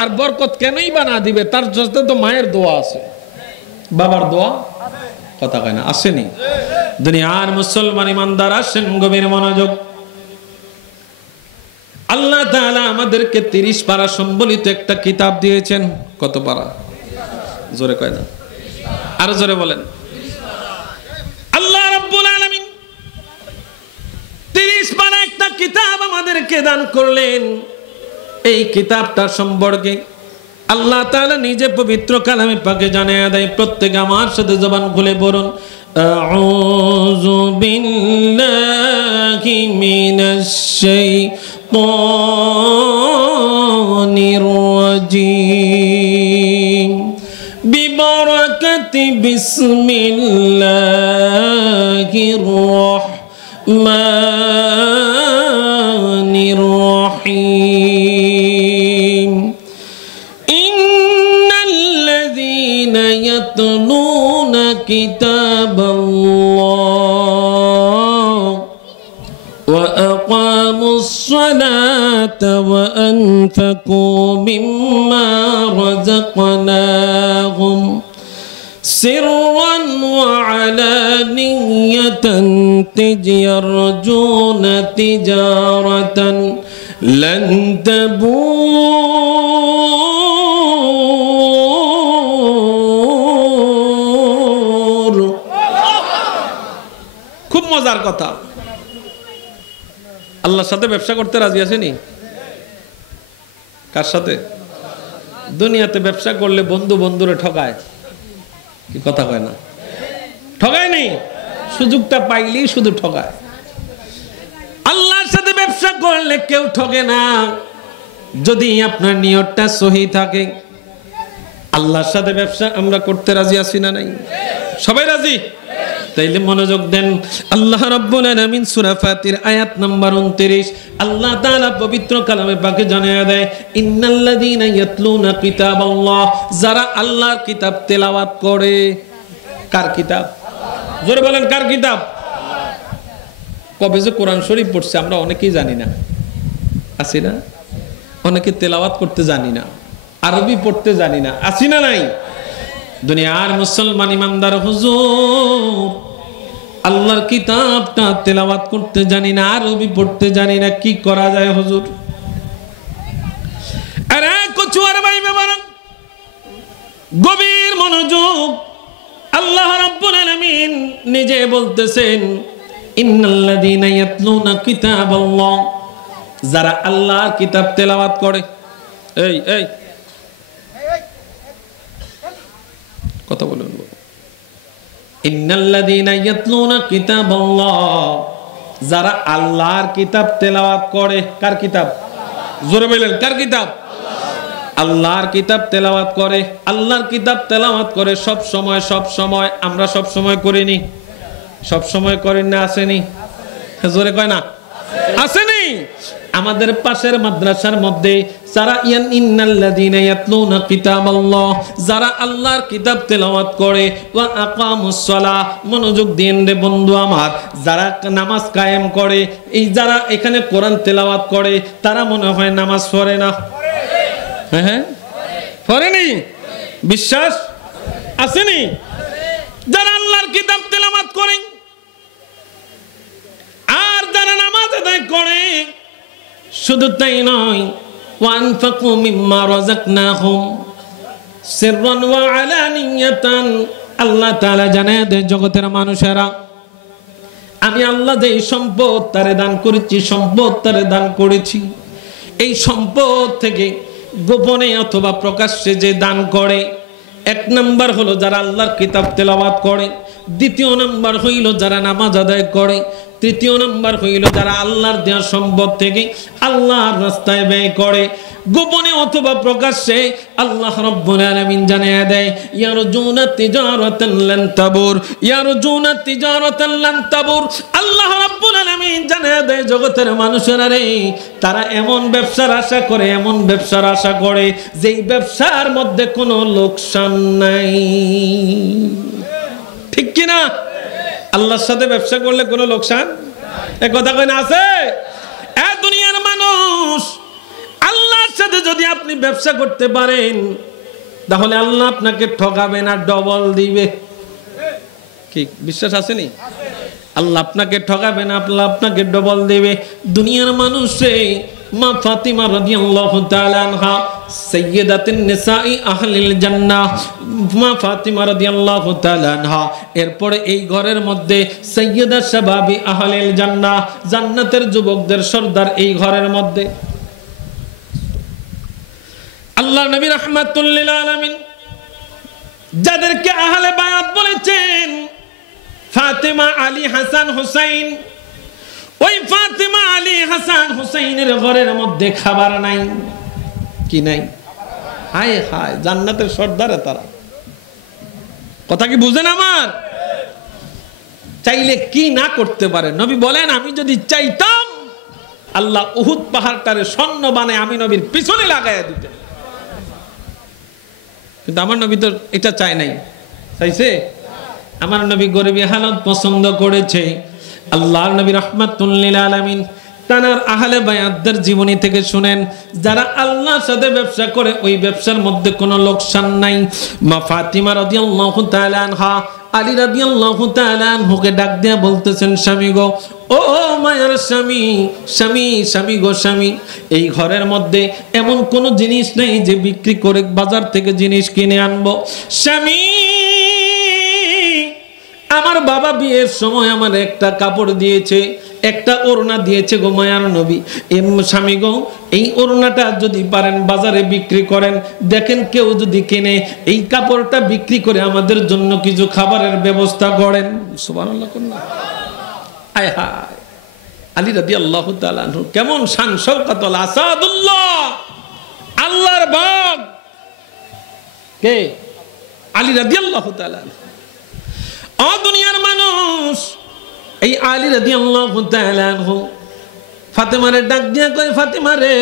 আর বরকত কেনই বা না দিবে? তার জন্য তো মায়ের দোয়া আছে, বাবার দোয়া। কথা কয় না, আসেনি? দুনিয়ার মুসলমান ইমানদার আসেন, গভীর মনোযোগ। আল্লাহ তাআলা আমাদেরকে 30 পারা সম্বলিত একটা কিতাব দিয়েছেন। কত পারা? জোরে কয় না, আরো জোরে বলেন। আল্লাহ রাব্বুল আলামিন 30 পারা একটা কিতাব আমাদেরকে দান করলেন। এই কিতাবটা সম্পর্কে আল্লাহ তাআলা নিজে পবিত্র কালামে পাকে জানিয়ে দেয়। প্রত্যেক আমার সাথে জবান খুলে পড়ুন, আউযু বিল্লাহি মিনাশ শাইতানির রাজীম, বিবারাকাতি বিসমিল্লাহির রাহমানির রাহিম। يتلون كتاب الله وأقاموا الصلاة وأنفقوا مما رزقناهم سرا وعلانية يرجون تجارة لن تبور। খুব মজার কথা। আল্লাহর সাথে ব্যবসা করতে রাজি আছেনি? কার সাথে? দুনিয়াতে ব্যবসা করলে বন্ধু বন্ধুরে ঠকায়, কি কথা কয় না? ঠকায় নেই, সুযোগটা পাইলেই শুধু ঠকায়। আল্লাহর সাথে ব্যবসা করলে কেউ ঠকে না, যদি আপনার নিয়তটা সহি থাকে। আল্লাহর সাথে ব্যবসা আমরা করতে রাজি আছি না নাই? সবাই রাজি? তাইলে মনোযোগ দেন। আল্লাহ রাব্বুল আলামিন সূরা ফাতির আয়াত নাম্বার 29 আল্লাহ তাআলা পবিত্র কালামে পাকে জানিয়ে দেয়, ইন্নাল্লাযীনা ইয়াতলুনা কিতাবাল্লাহ, যারা আল্লাহর কিতাব তেলাওয়াত করে। কার কিতাব? জোরে বলেন, কার কিতাব? কবে যে কোরআন শরীফ পড়ছে আমরা অনেকেই জানি না, আছি না? অনেকে তেলাওয়াত করতে জানি না, আরবি পড়তে জানি না, আছি না নাই? দুনিয়ার মুসলমান ইমানদার হুজুর, আল্লাহর কিতাবটা তেলাওয়াত করতে জানি না, আরবি পড়তে জানি না, কি করা যায় হুজুর? গভীর মনোযোগ। আল্লাহ রাব্বুল আলামিন নিজে বলতেছেন, ইন্নাল্লাযীনা ইয়াতলুনা কিতাবাল্লাহ, যারা আল্লাহর কিতাব তেলাওয়াত করে। এই কথা বলুন। ইন্নাল্লাযীনা ইয়াতলুনা কিতাবাল্লাহ, যারা আল্লাহর কিতাব তেলাওয়াত করে। কার কিতাব? জোরে বলেন, কার কিতাব? আল্লাহর কিতাব তেলাওয়াত করে। আল্লাহর কিতাব তেলাওয়াত করে সব সময়। আমরা সব সময় করিনি? সব সময় করেন না? আসেনি? জোরে কয় না? আসেনি? আমাদের পাশের মাদ্রাসার মধ্যে যারা ইন্নাল্লাযীনা ইয়াতলুনা কিতাবাল্লাহ, যারা আল্লাহর কিতাব তেলাওয়াত করে, ওয়া আকামুস সালাহ, মনোযোগ দিন রে বন্ধু আমার, যারা নামাজ কায়েম করে, এই যারা এখানে কোরআন তেলাওয়াত করে, তারা মনে হয় নামাজ পড়ে না? হ্যাঁ, পড়েনি? বিশ্বাস আসেনি? যারা আল্লাহর কিতাব তেলাওয়াত করে আর যারা নামাজ আদায় করে, শুধু তাই নয়, ওয়ানফাকু মিম্মা রাযাকনাহুম সিররান ওয়া আলানিয়াতান, আল্লাহ তাআলা জানায় দেয় জগতের মানুষেরা, আমি আল্লাহ যে সম্পদ তারে দান করেছি, সম্পদ তারে দান করেছি, এই সম্পদ থেকে গোপনে অথবা প্রকাশ্যে যে দান করে, এক নাম্বার হলো যারা আল্লাহর কিতাব তেলাওয়াত করে, দ্বিতীয় নাম্বার হইল যারা নামাজ আদায় করে, তৃতীয় নাম্বার হইল যারা আল্লাহর দেওয়া সম্পদ থেকে আল্লাহর রাস্তায় ব্যয় করে, গোপনে অথবা প্রকাশ্যে। আল্লাহ রাব্বুল আলামিন জানিয়ে দেয়, ইয়ারজুনা তিজারাতান লান তাবুর, ইয়ারজুনা তিজারাতান লান তাবুর। আল্লাহ রাব্বুল আলামিন জানিয়ে দেয় জগতের মানুষেরা রে, তারা এমন ব্যবসার আশা করে, এমন ব্যবসার আশা করে যেই ব্যবসার মধ্যে কোনো লোকসান নাই। ঠিক কি না? আল্লাহর সাথে ব্যবসা করলে কোনো লোকসান এক কথা কই না? আছে? এ দুনিয়ার মানুষ, আল্লাহর সাথে যদি আপনি ব্যবসা করতে পারেন, তাহলে আল্লাহ আপনাকে ঠকাবে না, ডবল দিবে। কি বিশ্বাস আসেনি? আল্লাহ আপনাকে ঠকাবে না, আল্লাহ আপনাকে ডবল দিবে। দুনিয়ার মানুষে মা ফাতিমা রাদিয়াল্লাহু তাআলা আনহা সাইয়্যিদাতুন নিসাই আহলিল জান্নাহ, মা ফাতিমা রাদিয়াল্লাহু তাআলা আনহা এরপরে এই ঘরের মধ্যে সাইয়্যিদা শাবাবি আহলিল জান্নাহ, জান্নাতের যুবকদের সর্দার এই ঘরের মধ্যে। আল্লাহ নবী রাহমাতুল লিল আলামিন যাদেরকে আহলে বায়াত বলেছেন, ফাতিমা, আলী, হাসান, হুসাইন, ওই ফাতিমা, আলী, হাসান, হুসাইনের ঘরের মধ্যে খাবার নাই। কি নাই? হায় হায়, জান্নাতের সর্দারে তারা। কথা কি বুঝেন আমার? চাইলে কি না করতে পারে। নবী বলেন, আমি যদি চাইতাম আল্লাহ উহুদ পাহাড়টারে স্বর্ণ বানায় আমি নবীর পিছনে লাগাইয়া দিতেন, কিন্তু আমার নবী তো এটা চায় নাই। চাইছে? আমার নবী গরিবী হালত পছন্দ করেছে। আল্লাহর নবী রাহমাতুল লিল আলামিন তানার আহলে বায়াতদের জীবনী থেকে শুনেন, যারা আল্লাহর সাথে ব্যবসা করে ওই ব্যবসার মধ্যে কোনো লোকসান নাই। মা ফাতিমা রাদিয়াল্লাহু তাআলা আনহা আলী রাদিয়াল্লাহু তাআলা আনহুকে ডাক দিয়া বলতেছেন, স্বামী গো, ও মায়ের স্বামী, স্বামী, স্বামী গো, স্বামী, এই ঘরের মধ্যে এমন কোন জিনিস নেই যে বিক্রি করে বাজার থেকে জিনিস কিনে আনবো। স্বামী, আমার বাবা বিয়ের সময় আমার একটা কাপড় দিয়েছে, একটা ওড়না দিয়েছে গো মায়ার নবী। স্বামী গো, এই ওড়নাটা যদি পারেন বাজারে বিক্রি করেন, দেখেন কেউ যদি কিনে, এই কাপড়টা বিক্রি করে আমাদের জন্য কিছু খাবারের ব্যবস্থা করেন। সুবহানাল্লাহ। আয় হায়, আলী রাদিয়াল্লাহু তাআলা আনহু কেমন শান শওকত, আসাদুল্লাহ, আল্লাহর বাগ। কে? আলী রাদিয়াল্লাহু তাআলা আনহু। ও দুনিয়ার মানুষ, এই আলী রাদিয়াল্লাহু তাআলা আনহু ফাতেমারে ডাক দিয়া কয়, ফাতেমা রে,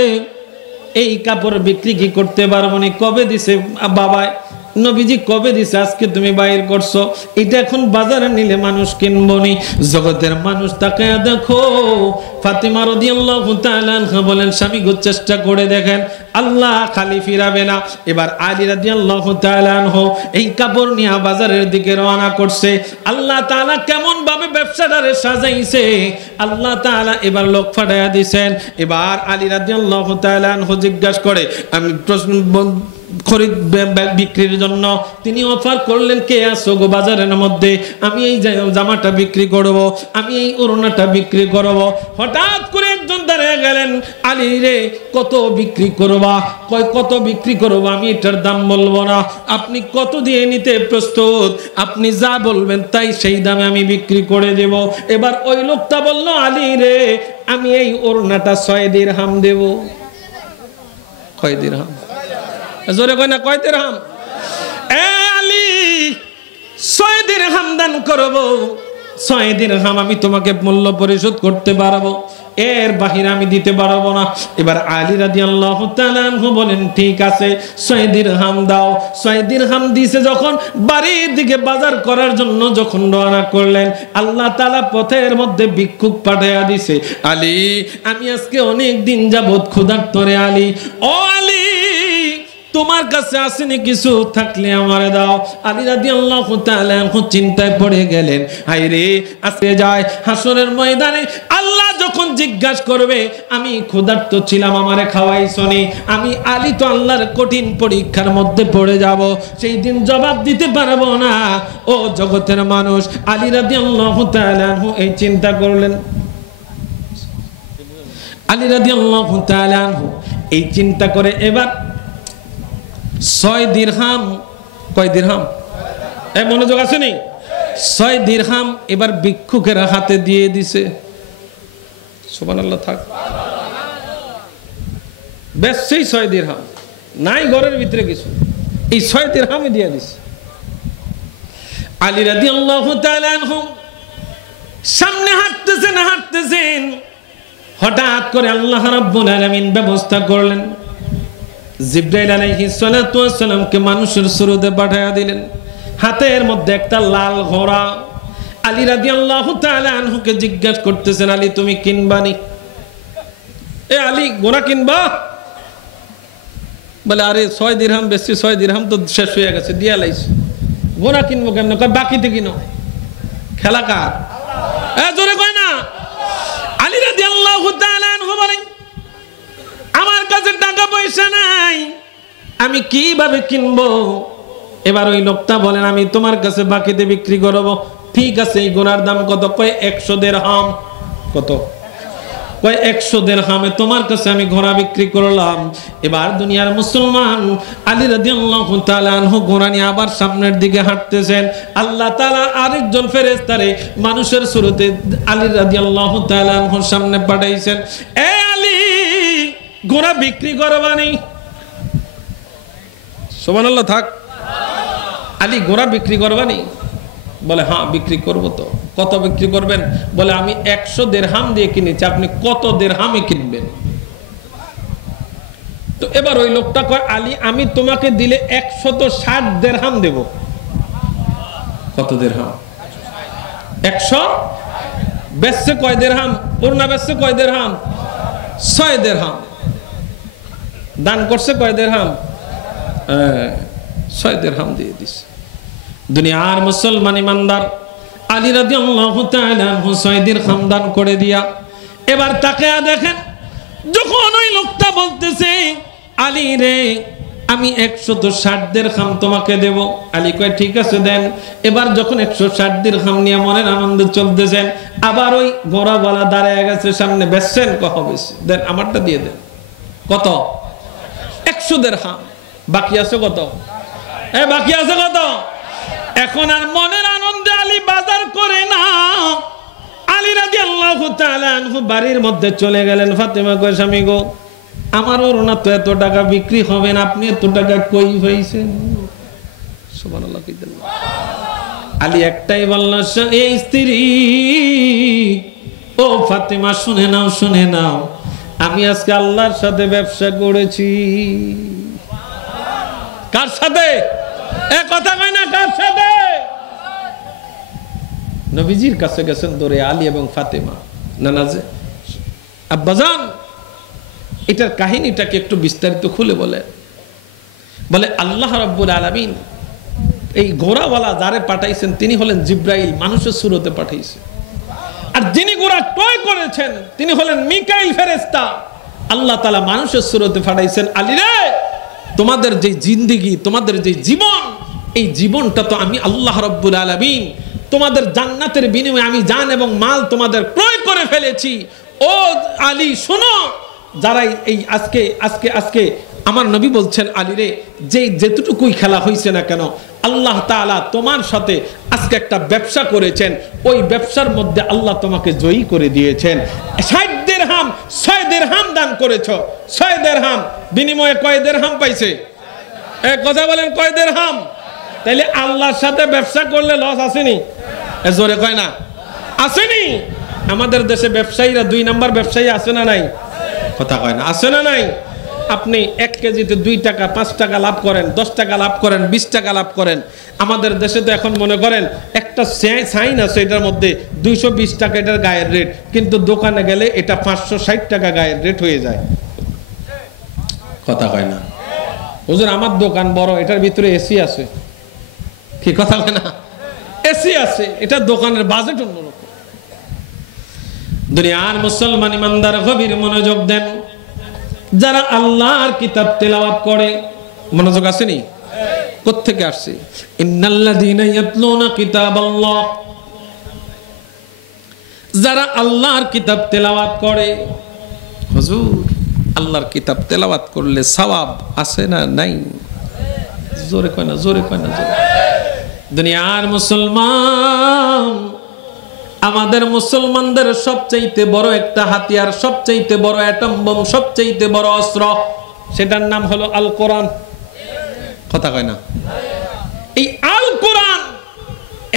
এই কাপড় বিক্রি কি করতে পারবো না? কবে দিছে বাবা? নবীজি কবে দিছে? আজকে তুমি বাইর করছো, এটা এখন বাজারে নিলে মানুষ কিনবো নি। জগতের মানুষ তাকায়া দেখো। ফাতিমা রাদিয়াল্লাহু তাআলা আনহা বলেন, স্বামী গো, চেষ্টা করে দেখেন, আল্লাহ খালি ফিরাবে না। এবার আলী রাদিয়াল্লাহু তাআলা আনহু এই কাপড় নিয়ে বাজারের দিকে রওনা করছে। আল্লাহ তাআলা কেমন ভাবে ব্যবসাটারে সাজাইছে, আল্লাহ তাআলা এবার লোক ফাটায়া দিয়েছেন। এবার আলী রাদিয়াল্লাহু তাআলা আনহু জিজ্ঞাসা করে, আমি প্রশ্ন খরিদ বিক্রির জন্য তিনি অফার করলেন, কে আসো গো বাজারের মধ্যে, আমি এই জামাটা বিক্রি করব, আমি এই ওড়নাটা বিক্রি করব। হঠাৎ করে একজন দাঁড়িয়ে গেলেন, আলী রে কত বিক্রি করবা? কয় কত বিক্রি করব, আমি এটার দাম বলবো না, আপনি কত দিয়ে নিতে প্রস্তুত? আপনি যা বলবেন তাই সেই দামে আমি বিক্রি করে দেব। এবার ওই লোকটা বলল, আলী রে আমি এই ওড়নাটা 6 দিরহাম দেব। কয় দিরহাম? জোরে কয় না, কয় দিরহাম? এ আলী 6 দিরহাম দান করব, 6 দিরহাম আমি তোমাকে মূল্য পরিশোধ করতে পারবো, এর বাহিরে আমি দিতে পারবো না। এবার আলী রাদিয়াল্লাহু তাআলা আনহু বলেন, ঠিক আছে 6 দিরহাম দাও। 6 দিরহাম দিয়েছে। যখন বাড়ির দিকে বাজার করার জন্য যখন রওনা করলেন, আল্লাহ তাআলা পথের মধ্যে ভিক্ষুক পাঠাইয়া দিছে। আলী আমি আজকে অনেক দিন যাবত ক্ষুধার্ত রে আলী, ও আলী তোমার কাছে আসেনি, কিছু থাকলে আমারে দাও। আলী রাদিয়াল্লাহু তাআলা চিন্তায় পড়ে গেলেন, হায় রে আজকে যায় হাসরের ময়দানে আল্লাহ যখন জিজ্ঞাসা করবে আমি ক্ষুধার্ত ছিলাম আমারে খাওয়াইছনি, আমি আলী তো আল্লাহর কঠিন পরীক্ষার মধ্যে পড়ে যাব, সেই দিন জবাব দিতে পারবো না। ও জগতের মানুষ, আলী রাদিয়াল্লাহু তাআলা এই চিন্তা করলেন। আলী রাদিয়াল্লাহু তাআলা এই চিন্তা করে এবার 6 দিরহাম, কয় দিরহাম? এ মনোযোগ আছে নি? 6 দিরহাম এবার ভিক্ষুকের হাতে দিয়ে দিছে। সুবহানাল্লাহ। থাক বেশ, সেই 6 দিরহাম নাই ঘরের ভিতরে কিছু, এই 6 দিরহামই দিয়ে দিছে। আলী রাদিয়াল্লাহু তাআলা আনহু সামনে হাঁটতেছেন, হঠাৎ করে আল্লাহ রাব্বুল আলামিন ব্যবস্থা করলেন, জিবরাইল আলাইহিস সালাতু ওয়াস সালামকে মানুষের সুরতে পাঠিয়ে দিলেন, হাতের মধ্যে একটা লাল ঘোড়া। আলী রাদিয়াল্লাহু তাআলা আনহুকে জিজ্ঞাসা করতেছেন, আলী তুমি কিনবানি? এ আলী ঘোড়া কিনবা? বলে আরে 6 দিরহাম বেশি, 6 দিরহাম তো শেষ হয়ে গেছে, দিয়া লাইছি, ঘোড়া কিনবো কেমন? কয় বাকিতে কিনো। খেলা কার? এ জোরে কয় না। আলী রাদিয়াল্লাহু তাআলা আনহু বলেন, আমার কাছে টাকা পয়সা নাই, আমি কিভাবে কিনবো? এবার ওই লোকটা বলেন, আমি তোমার কাছে বাকিতে বিক্রি করবো। ঠিক আছে, এই ঘোড়ার দাম কত? কয় 100 দিরহাম। কত? কয় 100 দিরহামে তোমার কাছে আমি ঘোড়া বিক্রি করলাম। এবার দুনিয়ার মুসলমান, আলী রাদিয়াল্লাহু তাআলা আনহু ঘোড়া নিয়ে আবার সামনের দিকে হাঁটতেছেন। আল্লাহ তাআলা আরেকজন ফেরেশতারে মানুষের সুরতে আলী রাদিয়াল্লাহু তাআলা আনহুর সামনে পাঠাইছেন, এ আলী ঘোড়া বিক্রি করবানি? সুবহানাল্লাহ। থাক। আলী ঘোড়া বিক্রি করবানি? বলে হ্যাঁ বিক্রি করব। তো কত বিক্রি করবেন? বলে আমি 100 দিরহাম দিয়ে কিনেছি, আপনি কত দিরহামে কিনবেন? তো এবার ওই লোকটা কয়, আলী আমি তোমাকে দিলে 160 দিরহাম দেব। কত দিরহাম? 100। বেচছে কয় দিরহাম? ওড়না বেচছে কয় দিরহাম? 6 দিরহাম। দান করছে কয় দিরহাম? 6 দিরহাম দিয়ে দিছে। দুনিয়ার মুসলমান ইমানদার, আলী রাদিয়াল্লাহু তাআলা আনহু 6 দিরহাম দান করে দিয়া এবার তাকে দেখেন, যখন ওই লোকটা বলতেছে, আলী রে আমি 160 দিরহাম তোমাকে দেব। আলী কয় ঠিক আছে দেন। এবার যখন 160 দিরহাম নিয়ে মনের আনন্দে চলতেছেন, আবার ওই ঘোড়াওয়ালা দাঁড়ায় গেছে সামনে, বেচছেন? কহ বেশি দেন, আমারটা দিয়ে দেন। কত? 100 দিরহাম। বাকি আছে কত? বাকি আছে কত? এখন আর মনের আনন্দে আলী বাজার করে না। আলী রাদিয়াল্লাহু তাআলা আনহু বাড়ির মধ্যে চলে গেলেন। ফাতেমা কয়, স্বামী গো আমার ওড়না তো এত টাকা বিক্রি হবে না, আপনি এত টাকা কই হইছেন? সুবহানাল্লাহ। আলী একটাই বলল, এই স্ত্রী ও ফাতেমা শুনে নাও, শুনে নাও, আমি আজকে আল্লাহর সাথে ব্যবসা করেছি। কার সাথে? এ কথা কয় না, কার সাথে? নবীজির কাছে গেছেন দৌড়ে আলী এবং ফাতেমা। নানাজে আব্বাজান, এটার কাহিনীটাকে একটু বিস্তারিত খুলে বলে। বলে আল্লাহ রাব্বুল আলামিন এই ঘোড়াওয়ালা যারে পাঠাইছেন তিনি হলেন জিব্রাইল, মানুষের সুরতে পাঠাইছে। আর যিনি ঘোড়া ক্রয় করেছেন তিনি হলেন মিকাইল ফেরেশতা, আল্লাহ তাআলা মানুষের সুরতে পাঠাইছেন। আলী রে তোমাদের যে জিন্দেগি, তোমাদের যে জীবন, এই জীবনটা তো আমি আল্লাহ রাব্বুল আলামিন তোমাদের জান্নাতের বিনিময়ে আমি জান এবং মাল তোমাদের ক্রয় করে ফেলেছি। ও আলী শোনো, যারা এই আজকে আজকে আজকে আমার নবী বলছেন আলী রে, যে যেটুকুই খেলা হয়েছে না কেন, আল্লাহ তাআলা তোমার সাথে আজকে একটা ব্যবসা করেছেন, ওই ব্যবসার মধ্যে আল্লাহ তোমাকে জয়ী করে দিয়েছেন। 60 দিরহাম 6 দিরহাম দান করেছো, 6 দিরহাম বিনিময়ে কয় দিরহাম পাইছে? এক কথা বলেন, কয় দিরহাম? তাইলে আল্লাহর সাথে ব্যবসা করলে লস আসেনি? জোরে কয় না, আসেনি? আমাদের দেশে ব্যবসায়ীরা 2 নাম্বার ব্যবসায়ী আছে না নাই? কথা কয় না, আছে না নাই? আপনি 1 কেজিতে 2 টাকা 5 টাকা লাভ করেন, 10 টাকা লাভ করেন, 20 টাকা লাভ করেন। আমাদের দেশে তো এখন মনে করেন একটা সাইন আছে, এটার মধ্যে 220 টাকা এটার গায়ের রেট, কিন্তু দোকানে গেলে এটা 560 টাকা গায়ের রেট হয়ে যায়। কথা কয় না। হুজুর আমার দোকান বড়, এটার ভিতরে এসি আছে, কি কথা কয় না? এসি আছে, এটা দোকানের বাজেট অন্যরকম। দুনিয়ার মুসলমান ইমানদার গভীর মনোযোগ দেন। যারা আল্লাহর কিতাব তেলাওয়াত করে, মনোযোগ আসেনি? কোত্থেকে আসছে? ইন্নাল্লাযীনা ইয়াতলুনা কিতাবাল্লাহ, যারা আল্লাহর কিতাব তেলাওয়াত করে। হুজুর আল্লাহর কিতাব তেলাওয়াত করলে সওয়াব আছে না নাই? জোরে কয় না, জোরে কয় না, জোরে। দুনিয়ার মুসলমান, আমাদের মুসলমানদের সবচাইতে বড় একটা হাতিয়ার, সবচাইতে বড় অ্যাটম বোম, সবচাইতে বড় অস্ত্র, সেটার নাম হলো আল কোরআন। কথা কয় না? এই আল কোরআন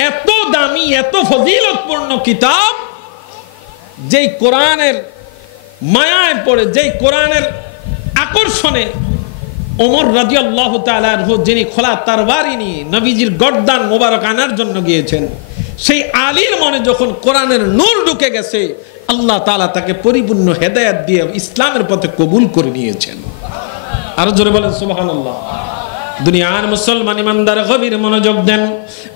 এত দামি, এত ফজিলতপূর্ণ কিতাব, যেই কোরআনের মায়ায় পড়ে, যেই কোরআনের আকর্ষণে ওমর রাদিয়াল্লাহু তাআলা আনহু, যিনি খোলা তরবারি নিয়ে নবীজির গর্দান মোবারক আনার জন্য গিয়েছেন, সেই আলীর মনে যখন কোরআনের নূর ঢুকে গেছে, আল্লাহ তাআলা তাকে পরিপূর্ণ হেদায়েত দিয়ে ইসলামের পথে কবুল করে নিয়েছেন। আরো জোরে বলেন সুবহানাল্লাহ। দুনিয়ার মুসলমান ইমানদার গভীর মনোযোগ দেন।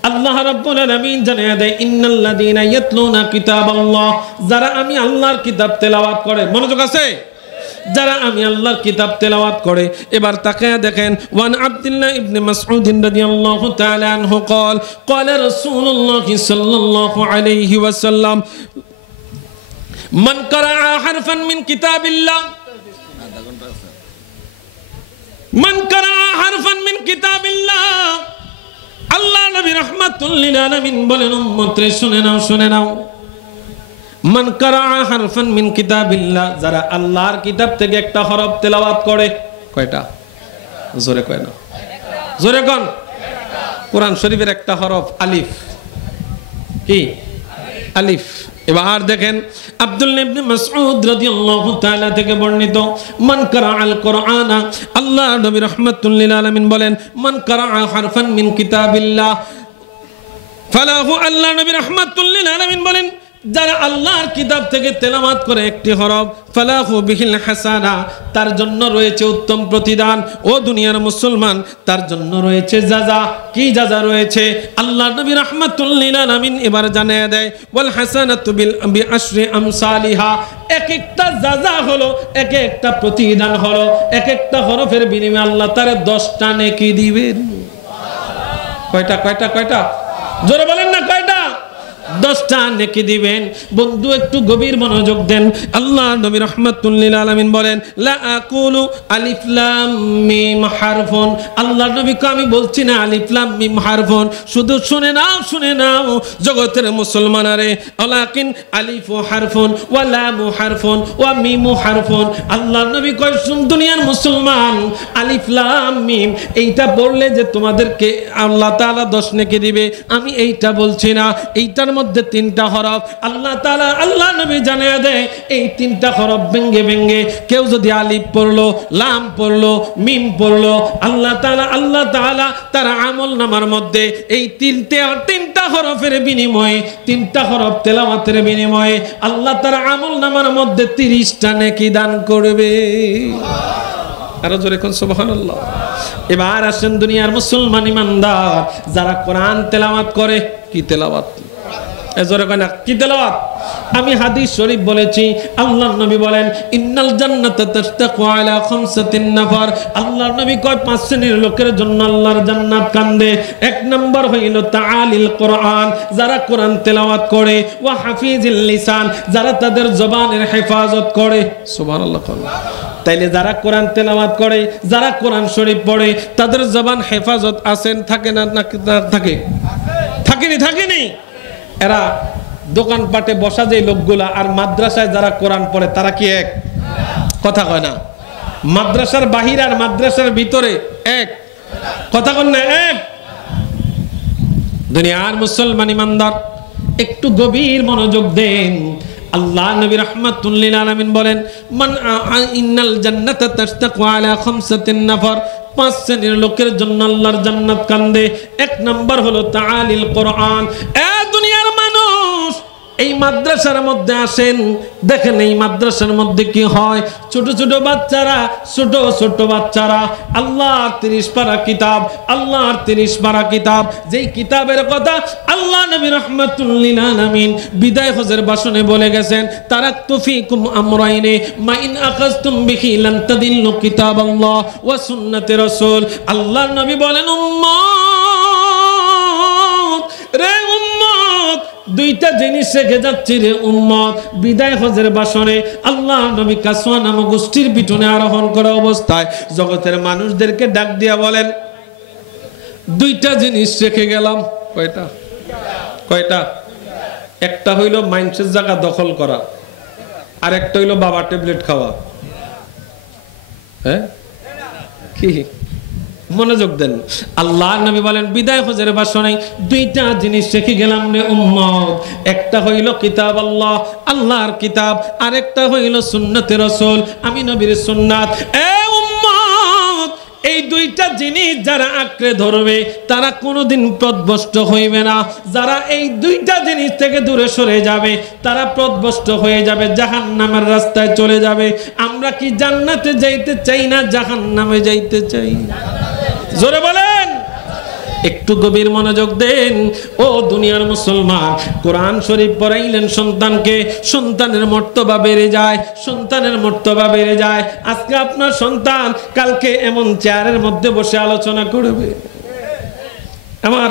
আল্লাহ রাব্বুল আলামিন জানিয়ে দেয়, ইন্নাল্লাযীনা ইয়াতলুনা কিতাবাল্লাহ, যারা আমি আল্লাহর কিতাব তেলাওয়াত করে। মনোযোগ আছে? যারা আমি আল্লাহর কিতাব তেলাওয়াত করে। এবার তাকায়া দেখেন, ওয়ান আব্দুল্লাহ ইবনে মাসউদ রাদিয়াল্লাহু তাআলা আনহু قال قال رسول الله صلى الله عليه وسلم من قرأ حرفا من كتاب الله من قرأ حرفا من كتاب الله, আল্লাহ নবী রাহমাতুল লিল আলামিন বলেন, উম্মত রে শুনে নাও, শুনে নাও। মান কারা হারফান মিন কিতাবিল্লাহ, যারা আল্লাহর কিতাব থেকে একটা হরফ তেলাওয়াত করে। কয়টা? জোরে কয় না, জোরে কোন? কোরআন শরীফের একটা হরফ আলিফ। কি? আলিফ। এবার দেখেন আব্দুল্লাহ ইবনে মাসউদ রাদিয়াল্লাহু তাআলা থেকে বর্ণিত, মান কারা আল কোরআনা, আল্লাহ নবী রাহমাতুল লিল আলামিন বলেন, মান কারা হারফান মিন কিতাবিল্লাহ ফালাহু, আল্লাহ নবী রাহমাতুল লিল আলামিন বলেন, যারা আল্লাহর কিতাব থেকে তেলাওয়াত করে একটি হরফ, ফালাহু বিহিল হাসানা, তার জন্য রয়েছে উত্তম প্রতিদান। ও দুনিয়ার মুসলমান, তার জন্য রয়েছে যাজা। কি যাজা রয়েছে? আল্লাহ নবী রাহমাতুল লিল আলামিন এবার জানিয়ে দেয়, ওয়াল হাসানাতু বিআশরি আমসালিহা, এক একটা যাজা হলো, এক একটা প্রতিদান হলো, এক একটা হরফের বিনিময়ে আল্লাহ তারে 10টা নেকি দিবেন। কয়টা? কয়টা? কয়টা? জোরে বলেন না, কয়টা? 10টা নেকি দিবেন। বন্ধু একটু গভীর মনোযোগ দেন। আল্লাহ নবী রাহমাতুল লিল আলামিন বলেন, লা আকুলু আলিফ লাম মিম হারফুন, আল্লাহ নবীকে আমি বলছি না আলিফ লাম মিম হারফুন, শুধু শুনে নাও, শুনে নাও জগতের মুসলমানারে, ওয়ালাকিন আলিফু হারফুন ওয়া লামু হারফুন ওয়া মিমু হারফুন। আল্লাহ নবী কয়, শুন দুনিয়ার মুসলমান, আলিফ লাম মিম এইটা বললে যে তোমাদেরকে আল্লাহ তাআলা 10 নেকি দিবে, আমি এইটা বলছি না। এইটার মধ্যে 3টা হরফ আল্লাহ তাআলা, আল্লাহ নবী জানিয়ে দেয়, এই 3টা হরফ ভেঙ্গে ভেঙ্গে কেউ যদি আলিফ পড়লো, লাম পড়লো, মিম পড়লো, আল্লাহ তাআলা তার আমল নামার মধ্যে এই 3টা হরফের বিনিময়ে, 3টা হরফ তেলাওয়াতের বিনিময়ে আল্লাহ তার আমল নামার মধ্যে 30টা নেকি দান করবে। আরো জোরে কোন সুবহানাল্লাহ। এবার আসেন দুনিয়ার মুসলমান ইমানদার, যারা কোরআন তেলাওয়াত করে। কি তেলাওয়াত? এজরে কয় না কি তেলাওয়াত? আমি হাদিস শরীফ বলেছি, আল্লাহর নবী বলেন ইন্নাল জান্নাতা তাশতাকু আলা খামসাতিন নাফার। আল্লাহর নবী কয় 5 শ্রেণীর লোকের জন্য আল্লাহর জান্নাত কান্দে। 1 নাম্বার হইল তাআলিল কোরআন, যারা কোরআন তেলাওয়াত করে, ওয়া হাফিজিল লিসান, যারা তাদের জবানের হেফাজত করে। সুবহানাল্লাহ। তাইলে যারা কোরআন তেলাওয়াত করে, যারা কোরআন শরীফ পড়ে, তাদের জবান হেফাজত আছেন, থাকে না? থাকে, থাকেনি? এরা দোকানপাটে বসা যে লোকগুলা আর মাদ্রাসায় যারা কোরআন পড়ে তারা কি এক? কথা কয় না। মাদ্রাসার বাহির আর মাদ্রাসার ভিতরে এক, কথা কন না এক। দুনিয়ার মুসলমান ইমানদার একটু গভীর মনোযোগ দেন। আল্লাহ নবী রাহমাতুল লিল আলামিন বলেন মান ইন্নাল জান্নাতা তাশতাকু আলা খামসাতিন নাফার। 5 শ্রেণীর লোকের জন্য আল্লাহর জান্নাত কান্দে। 1 নাম্বার হলো তাআলিল কোরআন। দুনিয়ার মানুষ এই মাদ্রাসার মধ্যে আসেন, দেখেন এই মাদ্রাসার মধ্যে কি হয়? ছোট ছোট বাচ্চারা আল্লাহর 30 পারা কিতাব, আল্লাহর 30 পারা কিতাব, যেই কিতাবের কথা আল্লাহ নবী রাহমাতুল লিল আলামিন বিদায় হজের ভাষণে বলে গেছেন, তারাকতু ফীকুম আমরাইনে মা ইন আখাযতুম বিহি লান তাদিল্লু কিতাবাল্লাহ ওয়া সুন্নাতি রাসূল। আল্লাহর নবী বলেন উম্মত রে উম্মত, 2টা জিনিস রেখে যাচ্ছি রে উম্মত। বিদায় হজের ভাষণে আল্লাহ নবী কাসওয়া নামক গোষ্ঠীর পিছনে আরোহণ করা অবস্থায় জগতের মানুষদেরকে ডাক দিয়া বলেন 2টা জিনিস রেখে গেলাম। কয়টা? একটা হইল মানুষের জায়গা দখল করা, আর একটা হইল বাবা ট্যাবলেট খাওয়া। হ্যাঁ কি? মনোযোগ দেন। আল্লাহ নবী বলেন বিদায় হজের ভাষণে 2টা জিনিস রেখে গেলাম রে উম্মত। একটা হইল কিতাব আল্লাহ, আল্লাহর কিতাব, আর একটা হইল সুন্নতে রাসূল, আমি নবীর সুন্নাত। উম্মত, এই 2টা জিনিস যারা আঁকড়ে ধরবে তারা কোনোদিন পথভ্রষ্ট হইবে না। যারা এই 2টা জিনিস থেকে দূরে সরে যাবে তারা পথভ্রষ্ট হয়ে যাবে, জাহান্নামের রাস্তায় চলে যাবে। আমরা কি জান্নাতে যাইতে চাই না জাহান্নামে যাইতে চাই? জোরে বলেন। একটু গভীর মনোযোগ দেন। ও দুনিয়ার মুসলমান, কোরআন শরীফ পড়াইলেন সন্তানকে, সন্তানের মর্তবা বেড়ে যায়, সন্তানের মর্তবা বেড়ে যায়। আজকে আপনার সন্তান কালকে এমন চেয়ারের মধ্যে বসে আলোচনা করবে। আমার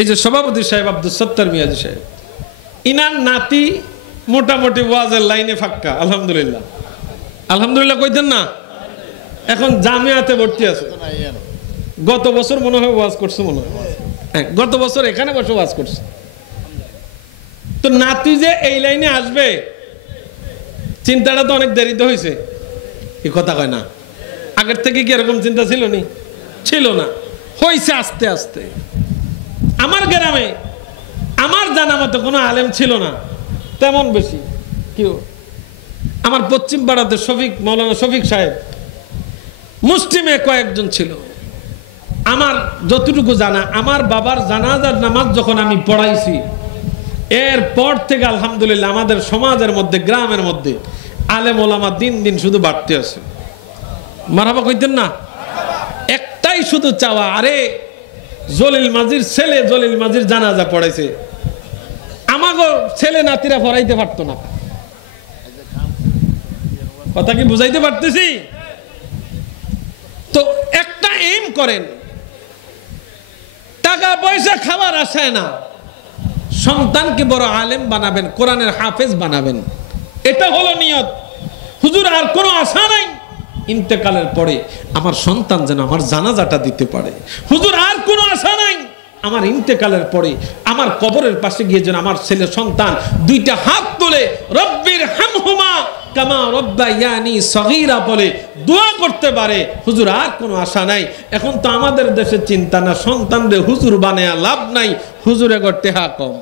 এই যে সভাপতি সাহেব আব্দুল সত্তার মিয়াজি সাহেব, ইনার নাতি মোটামুটি ওয়াজের লাইনে ফাক্কা, আলহামদুলিল্লাহ। আলহামদুলিল্লাহ কইতেন না? এখন জামিয়াতে ভর্তি আছে। গত বছর মনে হয় ওয়াজ করছে, মনে হয় গত বছর এখানে বসে ওয়াজ করছে। তো নাতি যে এই লাইনে আসবে চিন্তাটা তো অনেক দেরিতে হয়েছে। এই কথা কয় না? আগের থেকে কি এরকম চিন্তা ছিল? ছিল না, হয়েছে আস্তে আস্তে। আমার গ্রামে আমার জানা মতো কোনো আলেম ছিল না তেমন বেশি। কেউ আমার পশ্চিম পাড়াতে মৌলানা শফিক সাহেব, মুসলিমে কয়েকজন ছিল। আমার যতটুকু জানা, আমার বাবার জানাজার নামাজ যখন আমি পড়াইছি এরপর থেকে আলহামদুলিল্লাহ আমাদের সমাজের মধ্যে, গ্রামের মধ্যে আলেম ওলামা দিন দিন শুধু বাড়তে আছে। মারহাবা কইতেন না? একটাই শুধু চাওয়া, আরে জলিল মাজির ছেলে জলিল মাজির জানাজা পড়াইছে, আমাগো ছেলে নাতিরা পড়াইতে পারতো না। কথা কি বুঝাইতে পারতেছি? তো একটা এম করেন, টাকা পয়সা খাবার আশায় না, সন্তানকে বড় আলেম বানাবেন, কোরআনের হাফেজ বানাবেন। এটা হলো নিয়ত। হুজুর আর কোনো আশা নাই ইন্তেকালের পরে আমার সন্তান যেন আমার জানাজাটা দিতে পারে। হুজুর আর কোনো আশা নাই আমার ইন্তেকালের পরে আমার কবরের পাশে গিয়ে যেন আমার ছেলে সন্তান 2টা হাত তুলে রব্বির হামহুমা কামা রব্বায়ানি সগীরা বলে দোয়া করতে পারে। হুজুর আর কোনো আশা নাই। এখন তো আমাদের দেশে চিন্তা না, সন্তানরে হুজুর বানায়া লাভ নাই, হুজুরে গো টেহা কম।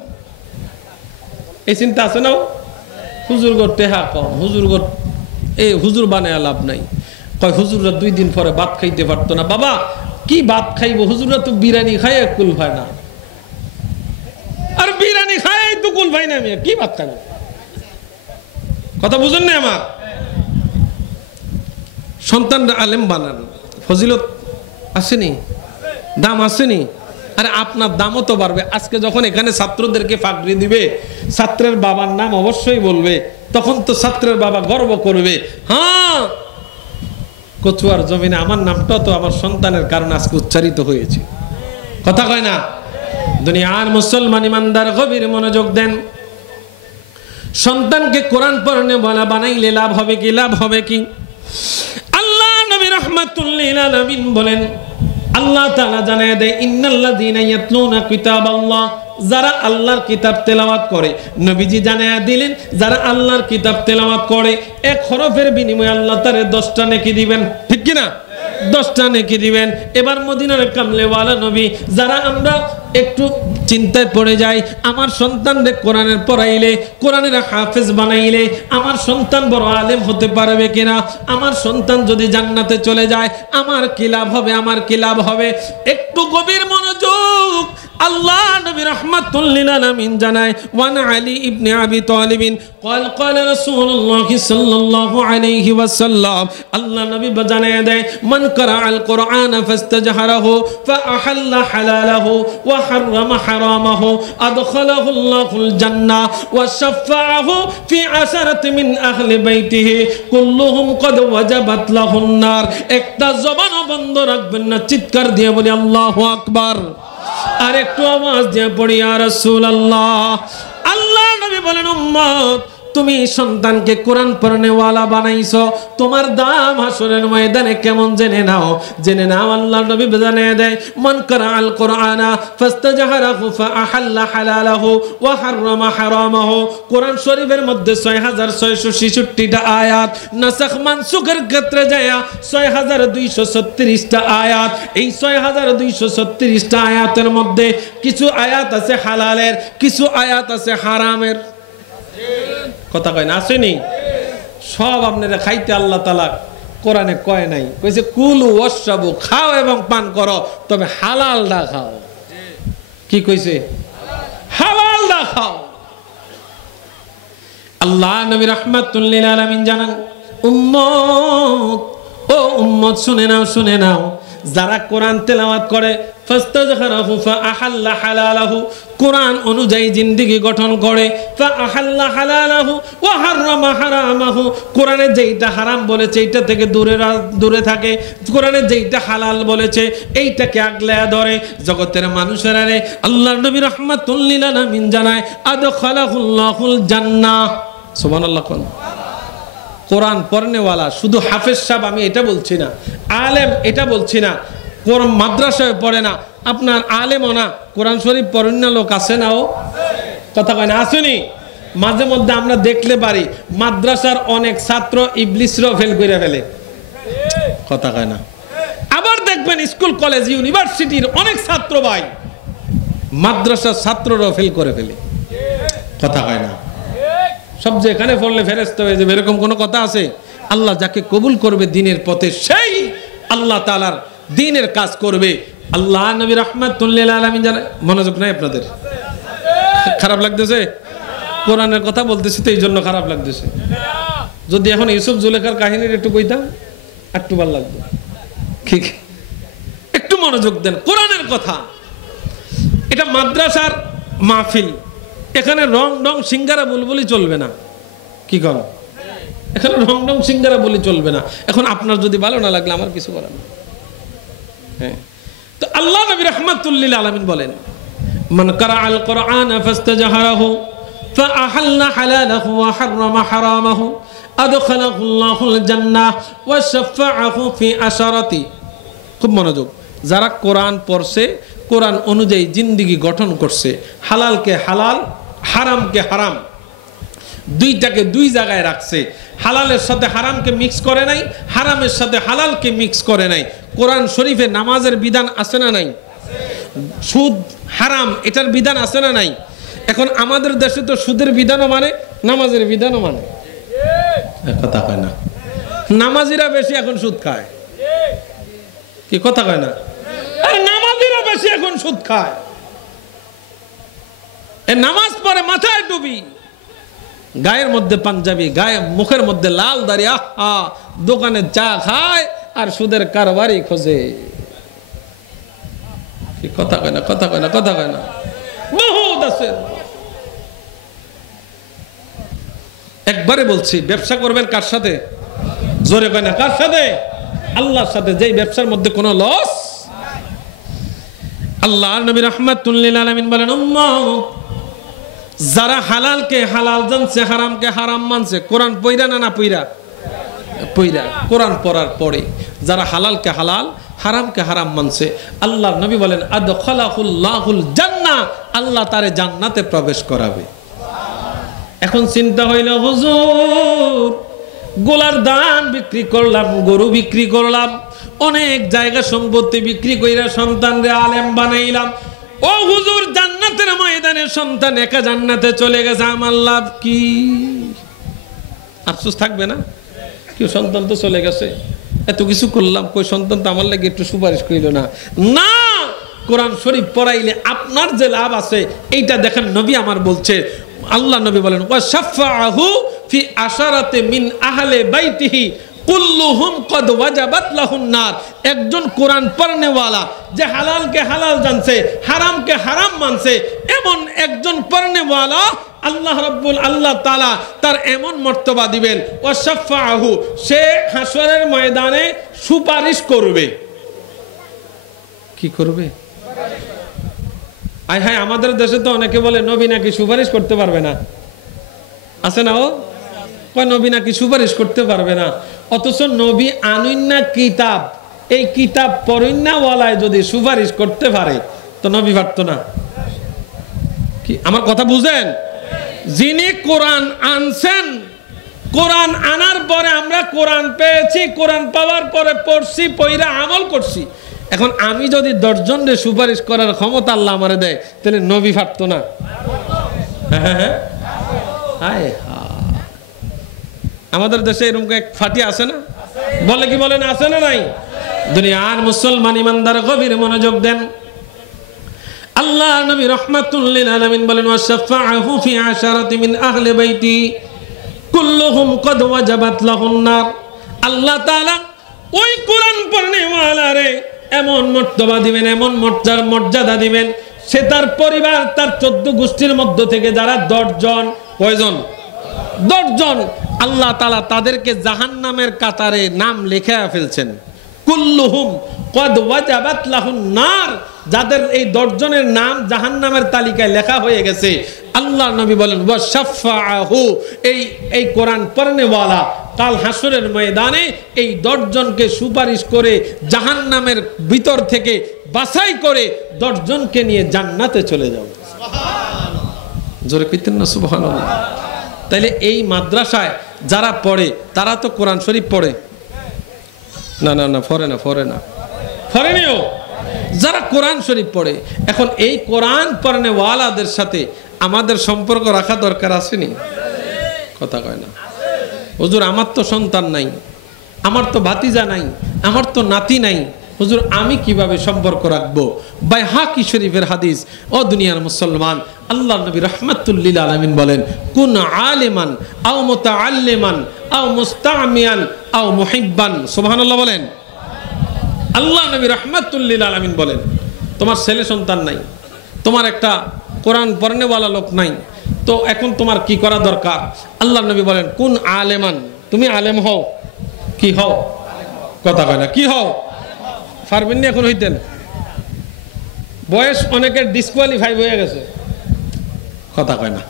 এই চিন্তা আছে না? হুজুর গো টেহা কম, হুজুর বানায়া লাভ নাই। কয় হুজুররা 2 দিন পরে ভাত খাইতে পারতো না। বাবা কি ভাত খাইবো? হুজুররা তো বিরিয়ানি খায় কুল ভাই না, আর বিরিয়ানি খায় তো কুল ভাই না, আমি কি ভাত খাবো? কথা বুঝুন না আমার? সন্তানরা আলেম বানান, ফজিলত আসেনি, দাম আসেনি। আরে আপনার দামও তো বাড়বে। আজকে যখন এখানে ছাত্রদেরকে পাগড়ি দিবে, ছাত্রের বাবার নাম অবশ্যই বলবে, তখন তো ছাত্রের বাবা গর্ব করবে, হ্যাঁ কচুয়ার জমিনে আমার নামটা তো আমার সন্তানের কারণে আজকে উচ্চারিত হয়েছে। কথা কয় না? দুনিয়ার মুসলমান ইমানদার গভীর মনোযোগ দেন। সন্তানকে কোরআন পড়নে বলা বানাইলে লাভ হবে কি? লাভ হবে কি? আল্লাহ নবী রাহমাতুল লিল আলামিন বলেন, আল্লাহ তাআলা জানায় দেয়, ইন্নাল্লাযীনা ইয়াতলুনা কিতাবাল্লাহ, যারা আল্লাহর কিতাব তেলাওয়াত করে। নবীজি জানায় দিলেন, যারা আল্লাহর কিতাব তেলাওয়াত করে এক হরফের বিনিময়ে আল্লাহ তারে 10টা নেকি দিবেন। ঠিক কি না? 10টা নেকি দিবেন। এবার মদিনার কামলেওয়ালা নবী, যারা আমরা একটু চিন্তায় পড়ে যাই, আমার সন্তানদের কোরআনের পড়াইলে, কোরআনের হাফেজ বানাইলে আমার সন্তান বড় আলেম হতে পারবে কিনা, আমার সন্তান যদি জান্নাতে চলে যায় আমার কি লাভ হবে, আমার কি লাভ হবে? একটু গভীর মনোযোগ। আল্লাহ নবী রাহমাতুল লিল আলামিন জানায়, ওয়ান আলী ইবনে আবি তালিব قال قال رسول الله صلى الله عليه وسلم, আল্লাহ নবী জানায় দেয়, মান قرأ القرآن فاستجهره فأحل حلاله وحرم حرامه أدخله الله الجنة وشفعه في 10 من أهل بيته كلهم قد وجبت له النار। একটা জবান বন্ধ রাখবেন না, চিৎকার দিয়ে বলি আল্লাহু আকবার। আর একটু আওয়াজ দিয়ে পড়ি ইয়া রাসূলুল্লাহ। আল্লাহ নবী বলেন, উম্মত তুমি সন্তানকে কোরআন পড়নেওয়ালা বানাইছো, তোমার দাম হাসরের ময়দানে কেমন জেনে নাও, জেনে নাও। আল্লাহ নবী জানিয়ে দেয়, মান কারাআল কুরআনা ফাস্তাজহারাহু ফাআহাল্লা হালালাহু ওয়া হাররামা হারামাহু। কোরআন শরীফের মধ্যে 6666টা আয়াত, নাসাখ মানসুখের ক্ষেত্রে যায় 6236টা আয়াত। এই 6236টা আয়াতের মধ্যে কিছু আয়াত আছে হালালের, কিছু আয়াত আছে হারামের। কথা কয় না? আসেনি? সব আপনারা খাইতে আল্লাহ তাআলা কোরআনে কয় নাই, কইছে কুলু ওয়াশরাবু, খাও এবং পান করো, তবে হালালটা খাও। কি কইছে? হালালটা খাও। আল্লাহ নবী রাহমাতুল লিল আলামিন জানান, উম্মত, ও উম্মত শুনে নাও, শুনে নাও, যারা কোরআন তেলাওয়াত করে ফাস্তাজহারাহু ফাআহাল্লা হালালাহু, কোরআন অনুযায়ী জিন্দেগি গঠন করে, ফাআহাল্লা হালালাহু ওয়া হাররামা হারামাহু, কোরআনে যেইটা হারাম বলেছে এইটা থেকে দূরে থাকে, কোরআনে যেইটা হালাল বলেছে এইটাকে আগলায়া ধরে। জগতের মানুষেরা রে, আল্লাহর নবী রাহমাতুল লিল আলামিন জানায়, আদখালাহুল্লাহুল জান্নাহ। সুবহানাল্লাহ। কোন কোরআন পড়নেওয়ালা শুধু হাফেজ সাহেব, আমি এটা বলছি না, আলেম এটা বলছি না, কোরআন মাদ্রাসায় পড়ে না, আপনার আলেমও না, কোরআন শরীফ পড়েন না লোক আছে না? ও কথা কয় না? আসেনি? মাঝে মধ্যে আমরা দেখলে পারি মাদ্রাসার অনেক ছাত্র ইবলিসরাও ফেল করে ফেলে। কথা কয় না? আবার দেখবেন স্কুল কলেজ ইউনিভার্সিটির অনেক ছাত্র ভাই মাদ্রাসার ছাত্ররাও ফেল করে ফেলে। কথা কয় না? সব যে এখানে পড়লে ফেরেশতা হয়ে যাবে এরকম কোনো কথা আছে? আল্লাহ যাকে কবুল করবে দিনের পথে, সেই আল্লাহ তাআলার দিনের কাজ করবে। আল্লাহ নবী রাহমাতুল লিল আলামিন জানেন। মনোযোগ নাই আপনাদের? খারাপ লাগতেছে? কোরআনের কথা বলতেছি তো এই জন্য খারাপ লাগতেছে। যদি এখন ইউসুফ জুলেখার কাহিনীর একটু কইতাম একটু ভালো লাগবে। ঠিক, একটু মনোযোগ দেন, কোরআনের কথা। এটা মাদ্রাসার মাহফিল, এখানে রং ডং সিঙ্গারা বুলবুলি চলবে না। কি করো? এখানে রং ডং সিঙ্গারা বলি চলবে না। এখন আপনার যদি ভালো না লাগলে আমার কিছু করার নেই। হ্যাঁ, তো আল্লাহ নবী রাহমাতুল লিল আলামিন বলেন, মান কারাআল কুরআনা ফাস্তাজহারাহু ফাআহাল্লা হালালাহু ওয়া হাররামা হারামাহু আদখালাহুল্লাহুল জান্নাহ ওয়া শাফাআহু ফি আশারাতি। খুব মনোযোগ। যারা কোরআন পড়ছে, কোরআন অনুযায়ী জিন্দেগি গঠন করছে, হালালকে হালাল, হারামকে হারাম, দুইটাকে দুই জায়গায় রাখছে, হালালের সাথে হারামকে মিক্স করে নাই, হারামের সাথে হালালকে মিক্স করে নাই। কোরআন শরীফে নামাজের বিধান আছে না নাই? সুদ হারাম এটার বিধান আছে না নাই? এখন আমাদের দেশে তো সুদের বিধানও মানে, নামাজের বিধানও মানে। কথা কয় না? নামাজিরা বেশি এখন সুদ খায়। কি কথা কয় না? নামাজিরা বেশি এখন সুদ খায়। নামাজ পড়ে মাথায় টুপি, গায়ের মধ্যে পাঞ্জাবি, গায়ে মুখের মধ্যে লাল দাড়ি, আহা, দোকানে চা খায় আর সুদের কারবারই খোঁজে। কি কথা কয় না, কথা কয় না, কথা কয় না, বহুত আছে। একবারে বলছি, ব্যবসা করবেন কার সাথে? জোরে কয় না, কার সাথে? আল্লাহর সাথে। যেই ব্যবসার মধ্যে কোনো লস। আল্লাহর নবী রাহমাতুল লিল আলামিন বলেন, উম্মত যারা হালালকে হালাল জানছে, হারামকে হারাম মানছে, কোরআন পইরা না পইরা? পইরা। কোরআন পড়ার পরে যারা হালালকে হালাল, হারামকে হারাম মানছে, আল্লাহর নবী বলেন আদখালাহুল্লাহুল জান্নাহ, আল্লাহ তারে জান্নাতে প্রবেশ করাবে। এখন চিন্তা হইল, হুজুর গোলার ধান বিক্রি করলাম, গরু বিক্রি করলাম, অনেক জায়গা সম্পত্তি বিক্রি কইরা সন্তানরে আলেম বানাইলাম, ও হুজুর জান্নাতের ময়দানে সন্তান একা জান্নাতে চলে গেছে, আমার লাভ কি? আফসোস থাকবে না? কেউ সন্তান তো চলে গেছে, এত কিছু করলাম, কই সন্তান তো আমার লাগে একটু সুপারিশ করিল না। না, কোরআন শরীফ পড়াইলে আপনার যে লাভ আছে এইটা দেখেন। নবী আমার বলছে, আল্লাহ নবী বলেন, ওয়া শাফাআহু ফি আশারাতি মিন আহলি বাইতিহি কুল্লুহুম কদ ওয়াজাবাত লাহুন নার। একজন কোরআন পড়নেওয়ালা যে হালালকে হালাল জানছে, হারামকে হারাম মানছে, এমন একজন পড়নেওয়ালা আল্লাহ তাআলা তার এমন মর্তবা দিবেন, ওয়া শাফাআহু, সে হাসরের ময়দানে সুপারিশ করবে। কি করবে? আয় হায়, আমাদের দেশে তো অনেকে বলে নবী নাকি সুপারিশ করতে পারবে না। আছে না? ও কয় নবী নাকি সুপারিশ করতে পারবে না, অথচ নবী আনুন্না কিতাব, এই কিতাব পড়ইন্নাওয়ালায় যদি সুপারিশ করতে পারে তো নবী পারতো না? কি আমার কথা বুঝেন? যিনি কোরআন আনছেন, কোরআন আনার পরে আমরা কোরআন পেয়েছি, কোরআন পাওয়ার পরে পড়ছি, পইরা আমল করছি। এখন আমি যদি 10 জনরে সুপারিশ করার ক্ষমতা আল্লাহ আমারে দেয়, তাহলে নবী পারতো না? আমাদের দেশে এরকম এক ফাটি আছে না? বলে কি বলেন, আছে না নাই? দুনিয়ার মুসলমান ইমানদার গভীর মনোযোগ দেন। আল্লাহ নবী রাহমাতুল লিল আলামিন বলেন, ওয়া শাফাআহু ফি আশারাতি মিন আহলি বাইতি কুল্লুহুম কদ ওয়াজাবাত লাহুন নার। আল্লাহ তাআলা ওই কোরআন পড়নেওয়ালারে এমন মর্তবা দিবেন, এমন মর্যাদা দিবেন, সে তার পরিবার, তার 14 গোষ্ঠীর মধ্য থেকে যারা 10 জন, কয়জন? 10 জন, আল্লাহ তাআলা তাদেরকে জাহান্নামের কাতারে নাম লিখে ফেলছেন। কুল্লুহুম কদ ওয়াজাবাত লাহুন নার, যাদের এই 10 জনের নাম জাহান্নামের তালিকায় লেখা হয়ে গেছে। আল্লাহ নবী বলেন, ওয়া শাফাআহু, এই কোরআন পড়নেওয়ালা কাল হাসরের ময়দানে এই 10 জনকে সুপারিশ করে জাহান্নামের ভিতর থেকে বাছাই করে 10 জনকে নিয়ে জান্নাতে চলে যাবে। সুবহানাল্লাহ, জোরে কইতেন না সুবহানাল্লাহ? তাইলে এই মাদ্রাসায় যারা পড়ে তারা তো কোরআন শরীফ পড়ে না? না না, ফরেনিও যারা কোরআন শরীফ পড়ে। এখন এই কোরআন পড়নেওয়ালাদের সাথে আমাদের সম্পর্ক রাখা দরকার আসেনি? কথা কয় না। হুজুর আমার তো সন্তান নাই, আমার তো ভাতিজা নাই, আমার তো নাতি নাই, হুজুর আমি কিভাবে সম্পর্ক রাখবো? বাইহাকি শরীফের হাদিস। ও দুনিয়ার মুসলমান, আল্লাহ নবী রাহমাতুল লিল আলামিন বলেন, কুন আলিমান আও মুতাআল্লিমান আও মুস্তামিয়ান আও মুহিব্বান। সুবহানাল্লাহ বলেন। আল্লাহ নবী রাহমাতুল লিল আলামিন বলেন, তোমার ছেলে সন্তান নাই, তোমার একটা কোরআন পড়নেওয়ালা লোক নাই, তো এখন তোমার কি করা দরকার? আল্লাহ নবী বলেন, কুন আলেমান, তুমি আলেম হও। কি হও? কথা কয় না, কি হও? পারবেন না এখন হইতেন? বয়স অনেকের ডিসকোয়ালিফাই হয়ে গেছে। কথা কয় না।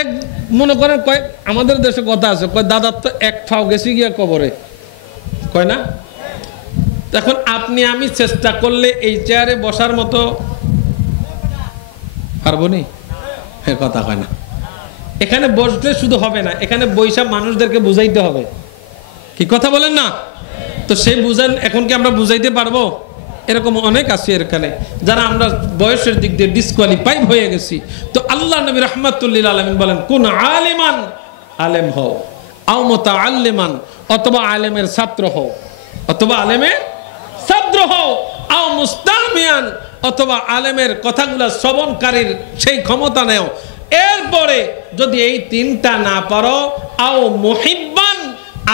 এক মনে করেন কয়, আমাদের দেশে কথা আছে, কয় দাদার তো এক ফাও গেছি গিয়া কবরে, কয় না? এখন আপনি আমি চেষ্টা করলে এই চেয়ারে বসার মতো পারবো নি? কথা কয় না। এখানে বসলে শুধু হবে না, এখানে বৈশা মানুষদেরকে বুঝাইতে হবে। কি কথা বলেন না? তো সেই বুঝান, এখন কি আমরা বুঝাইতে পারবো? এরকম অনেক আছে এখানে যারা আমরা বয়সের দিক দিয়ে ডিসকোয়ালিফাই হয়ে গেছি। তো আল্লাহ নবী রাহমাতুল লিল আলামিন বলেন, কুন আলিমান, আলেম হও, আও মুতাআল্লিমান, অথবা আলেমের ছাত্র হও, অথবা আলেমের ছাত্র হও, আও মুস্তামিয়ান, অথবা আলেমের কথাগুলা শ্রবণকারীর সেই ক্ষমতা নেও। এরপরে যদি এই 3টা না পারো, আও মুহিব্বান,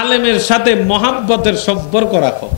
আলেমের সাথে মহাব্বতের সম্পর্ক রাখো।